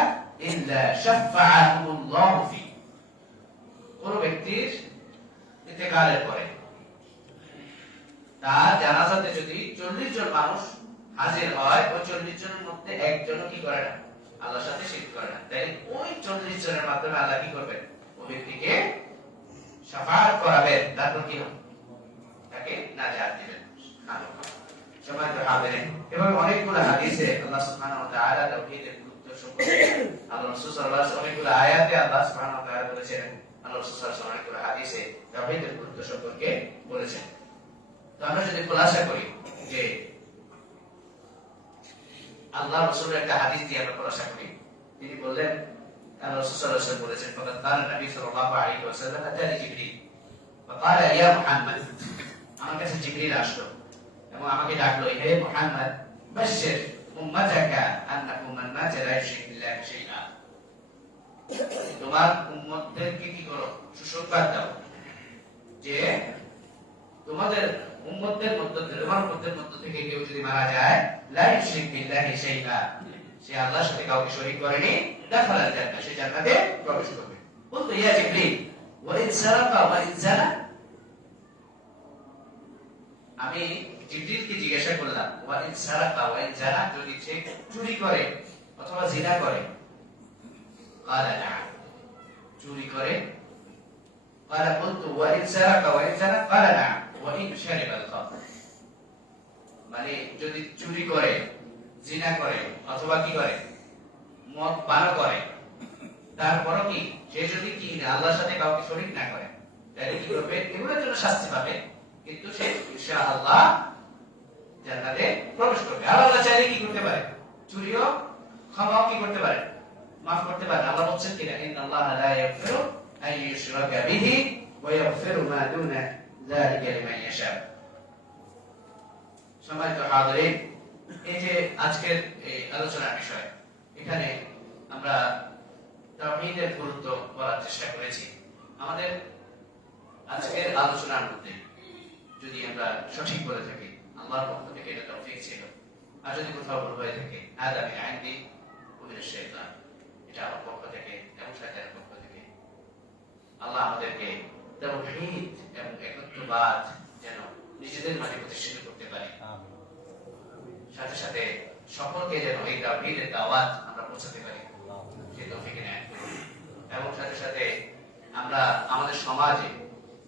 ইল্লা শাফাআহুমুল্লাহু ফি কোন ব্যক্তির ইন্তেকালের পরে তার জানাজাতে যদি 40 জন মানুষ হাজির হয় ওই 40 জনের মধ্যে একজনও কি করে না আল্লাহর সাথে শিরক করে না তাই ওই 40 জনের মাধ্যমে আল্লাহ কি করবেন ওই ব্যক্তিকে শাফাআত করাবেন তারপর কি হবে তাকে নাজাত দিবেন সম্মানিত হাজিরিন এবং অনেকগুলো হাদিসে আল্লাহ সুবহানাহু ওয়া তাআলা তাওহীদের গুরুত্ব সম্পর্কে আল্লাহ রাসূল সাল্লাল্লাহু আলাইহি ওয়াসাল্লাম অনেকগুলো আয়াতে আল্লাহ সুবহানাহু ওয়া তাআলা বলেছেন আল্লাহ রাসূল সাল্লাল্লাহু আলাইহি ওয়াসাল্লাম অনেকগুলো হাদিসে তাওহীদের গুরুত্ব সম্পর্কে বলেছেন তো আমরা যদি খোলাসা করি যে আল্লাহ রাসূলের একটা হাদিস দিয়ে আমরা খোলাসা করি তিনি বললেন আল্লাহ রাসূল সাল্লাল্লাহু আলাইহি ওয়াসাল্লাম বলেছেন ফাকাদ কানা নবী সাল্লাল্লাহু আলাইহি ওয়াসাল্লাম আতানি জিবরিল ফাকালা ইয়া মুহাম্মদ আমার কাছে জিবরিল আসলো এবং আমাকে ডাকলো হে মুহাম্মদ বাশশির উম্মাতাকা আন্নাহু মান মাতা লা ইউশরিকু বিল্লাহি শাইআ তোমার উম্মতদেরকে কি করো সুসংবাদ দাও যে তোমাদের উম্মতের মধ্যে তোমার উম্মতের মধ্যে থেকে কেউ যদি মারা যায় লা ইউশরিক বিল্লাহি শাইআ, সে আল্লাহর সাথে কাউকে শরীক করেনি, দাখালাল জান্নাহ, সে জান্নাতে প্রবেশ করবে। বলতো ইয়া জিবরিল ওয়া ইন সারাকা ওয়া ইন জানা, আমি জিবরিলকে জিজ্ঞাসা করলাম ওয়া ইন সারাকা ওয়া ইন জানা, যদি সে চুরি করে অথবা জিনা করে, ক্বালা না'আম, চুরি করে, ক্বালা কুনতু ওয়া ইন সারাকা ওয়া ইন জানা, ক্বালা না'আম ওয়া ইন শারিবাল খামর, মানে যদি চুরি করে, জিনা করে অথবা কি করে, মদ পান করে, তারপরও কি সে যদি কি আল্লাহর সাথে কাউকে শরীক না করে, তাহলে কি করবে? এগুলোর জন্য শাস্তি পাবে, কিন্তু সে ইনশাআল্লাহ জান্নাতে প্রবেশ করবে। আর আল্লাহ চাইলে কি করতে পারে? চুরিও ক্ষমাও কি করতে পারে? মাফ করতে পারে। আল্লাহ বলছেন কিনা ইন্নাল্লাহা লা ইয়াগফিরু আন ইউশরাকা বিহি ওয়া ইয়াগফিরু মা দুনা যালিকা লিমান ইয়াশা। সম্মানিত হাজিরিন, এই যে আজকের এই আলোচনার বিষয়, এখানে আমরা তাওহীদের গুরুত্ব বলার চেষ্টা করেছি। আমাদের আজকের আলোচনার মধ্যে যদি আমরা সঠিক বলে থাকি, আল্লাহর পক্ষ থেকে এটা তৌফিক ছিল, আর যদি কোথাও ভুল হয়ে থাকে হাদা মিন ইনদি ওয়া মিনাশ শাইতান, এটা আমার পক্ষ থেকে এবং শয়তানের পক্ষ থেকে। আল্লাহ আমাদেরকে তাওহীদ এবং একত্ববাদ যেন নিজেদের মাঝে প্রতিষ্ঠিত করতে পারি, সাথে সাথে সকলকে যেন এই তাওহীদের দাওয়াত আমরা পৌঁছাতে পারি, সেই তৌফিক এনায়েত করুন। এবং সাথে সাথে আমরা আমাদের সমাজে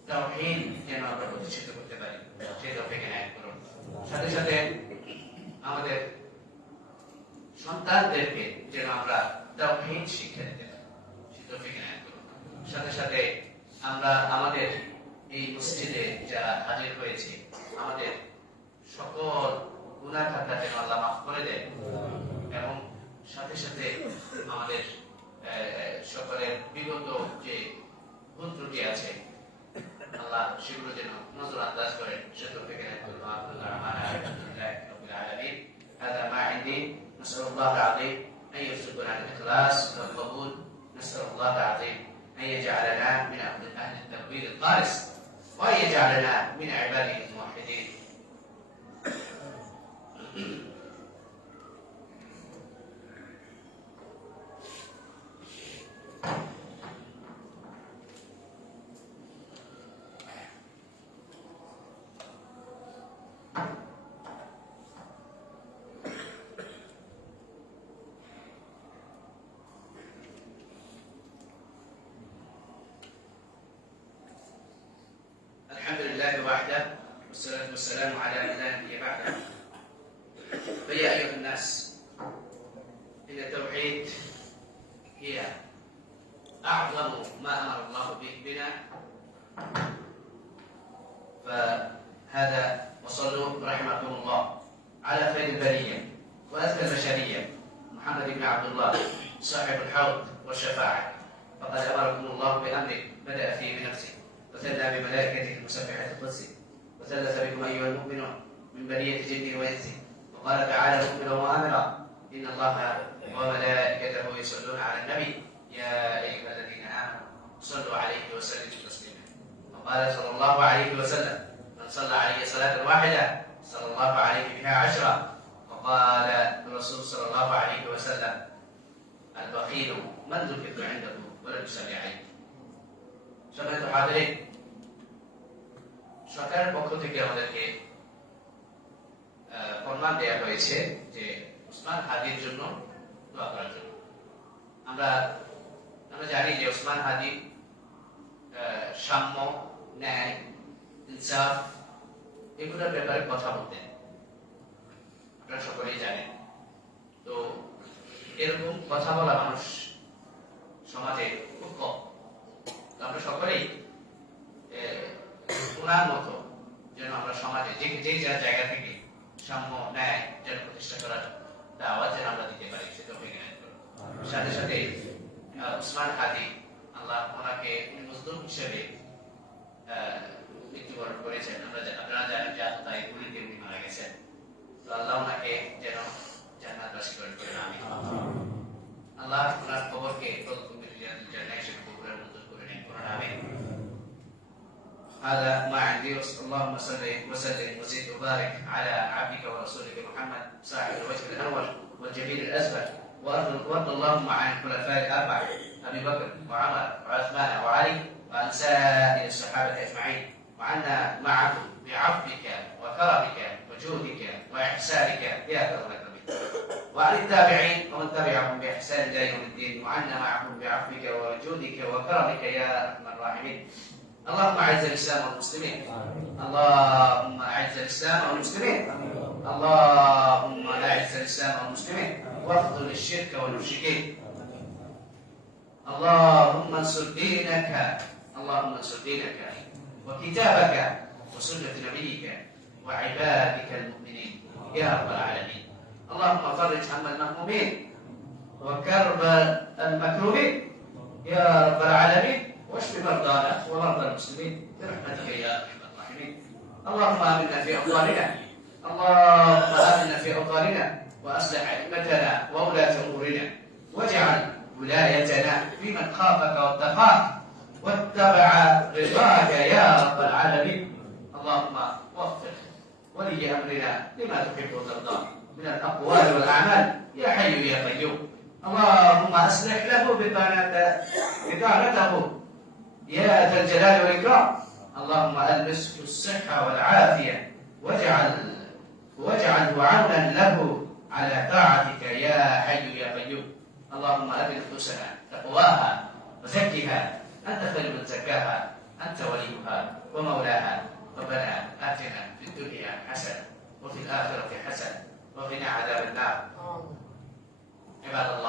তাওহীদ যেন আমরা প্রতিষ্ঠিত করতে পারি, সেই তৌফিক এনায়েত করুন। সাথে সাথে আমাদের সন্তানদেরকে যেন আমরা তাওহীদ শিক্ষা দিতে পারি, সেই তৌফিক এনায়েত করুন। সাথে সাথে আমরা আমাদের এই মসজিদে যারা হাজির হয়েছে, আমাদের সকল গুনাহ খাতা যেন আল্লাহ মাফ করে দেন, এবং সাথে সাথে আমাদের সকলের বিগত যে ভুল ত্রুটি আছে আল্লাহ সেগুলো যেন নজর আন্দাজ করেন, সে তৌফিক এনায়েত করুন। আলহামদুলিল্লাহি রাব্বিল আলামিন। هذا ما عندي، نسأل الله العظيم أن يرزقنا الإخلاص والقبول، نسأل الله العظيم أن يجعلنا من أهل التوحيد الخالص، وأن يجعلنا من عباده الموحدين. الحمد لله وحده، والصلاة والسلام على من لا نبي بعده. فيا أيها الناس، إن التوحيد هي أعظم ما أمر الله به بنا، فهذا وصلوا رحمكم الله على خير البرية وأزكى البشرية محمد بن عبد الله صاحب الحوض والشفاعة، فقد أمركم الله بأمر بدأ فيه بنفسه وثنى بملائكته المسبحة القدس، وثلث بكم أيها المؤمنون من بنية جنه وإنسه، وقال تعالى مؤمنا وآمرا إن الله وملائكته يصلون على النبي يا أيها الذين آمنوا صلوا عليه وسلموا تسليما، وقال صلى الله عليه وسلم من صلى عليه صلاة واحدة صلى الله عليه بها 10، وقال الرسول صلى الله عليه وسلم البخيل من ذكرت عنده ولم يصلي عليه। সম্মানিত হাজিরিন, সরকারের পক্ষ থেকে আমাদেরকে ফরমান দেয়া হয়েছে যে ওসমান হাদির জন্য দোয়া করার জন্য। আমরা জানি যে ওসমান হাদি সাম্য, ন্যায়, ইনসাফ এগুলোর ব্যাপারে কথা বলতেন, আপনারা সকলেই জানেন। তো এরকম কথা বলা মানুষ সমাজে খুব কম। আমরা সকলেই ওনার মতো যেন আমরা সমাজে যে যার জায়গা থেকে সাম্য, ন্যায় যেন প্রতিষ্ঠা করার দাওয়াত যেন আমরা দিতে পারি, সেটা হয়ে গেল। সাথে সাথে ওসমান হাদি, আল্লাহ ওনাকে মজলুম হিসেবে মৃত্যুবরণ করেছেন। আপনারা জানেন যে তাই গুলিতে উনি মারা গেছেন। তো আল্লাহ ওনাকে যেন জান্নাতবাসী করে দেন, আমিন। আল্লাহ ওনার কবরকে জান্নাতের কবরের মধ্যে করে নেন, আমিন। هذا ما عندي اللهم صل وسلم وزد وبارك على عبدك ورسولك محمد صاحب الوجه الاول والجبين الازبر، وارض اللهم عن الخلفاء الاربعه ابي بكر وعمر وعثمان وعلي وعن سائر الصحابه اجمعين، وعنا معهم بعفوك وكرمك وجودك واحسانك يا اكرم الاكرمين، وعن التابعين ومن تبعهم باحسان الى يوم الدين، وعنا معهم بعفوك وجودك وكرمك يا ارحم الراحمين. اللهم اعز الاسلام والمسلمين، اللهم اعز الاسلام والمسلمين، اللهم اعز الاسلام والمسلمين واخذل الشرك والمشركين. اللهم انصر دينك، اللهم انصر دينك وكتابك وسنة نبيك وعبادك المؤمنين يا رب العالمين. اللهم فرج هم المهمومين وكرب المكروبين يا رب العالمين، واشف مرضانا ومرضى المسلمين برحمتك يا ارحم الراحمين. اللهم امنا في اوطاننا، اللهم امنا في اوطاننا واصلح ائمتنا وولاة امورنا، واجعل ولايتنا في من خافك واتقاك واتبع رضاك يا رب العالمين. اللهم وفق ولي امرنا لما تحب وترضى من الاقوال والاعمال يا حي يا قيوم. اللهم اصلح له بطانته يا ذا الجلال والاكرام. اللهم البسه الصحه والعافيه واجعله عونا له على طاعتك يا حي يا قيوم. اللهم ات نفوسنا تقواها وزكها، انت خير من زكاها، انت وليها ومولاها. ربنا اتنا في الدنيا حسنه وفي الاخره حسنه وقنا عذاب النار. عباد الله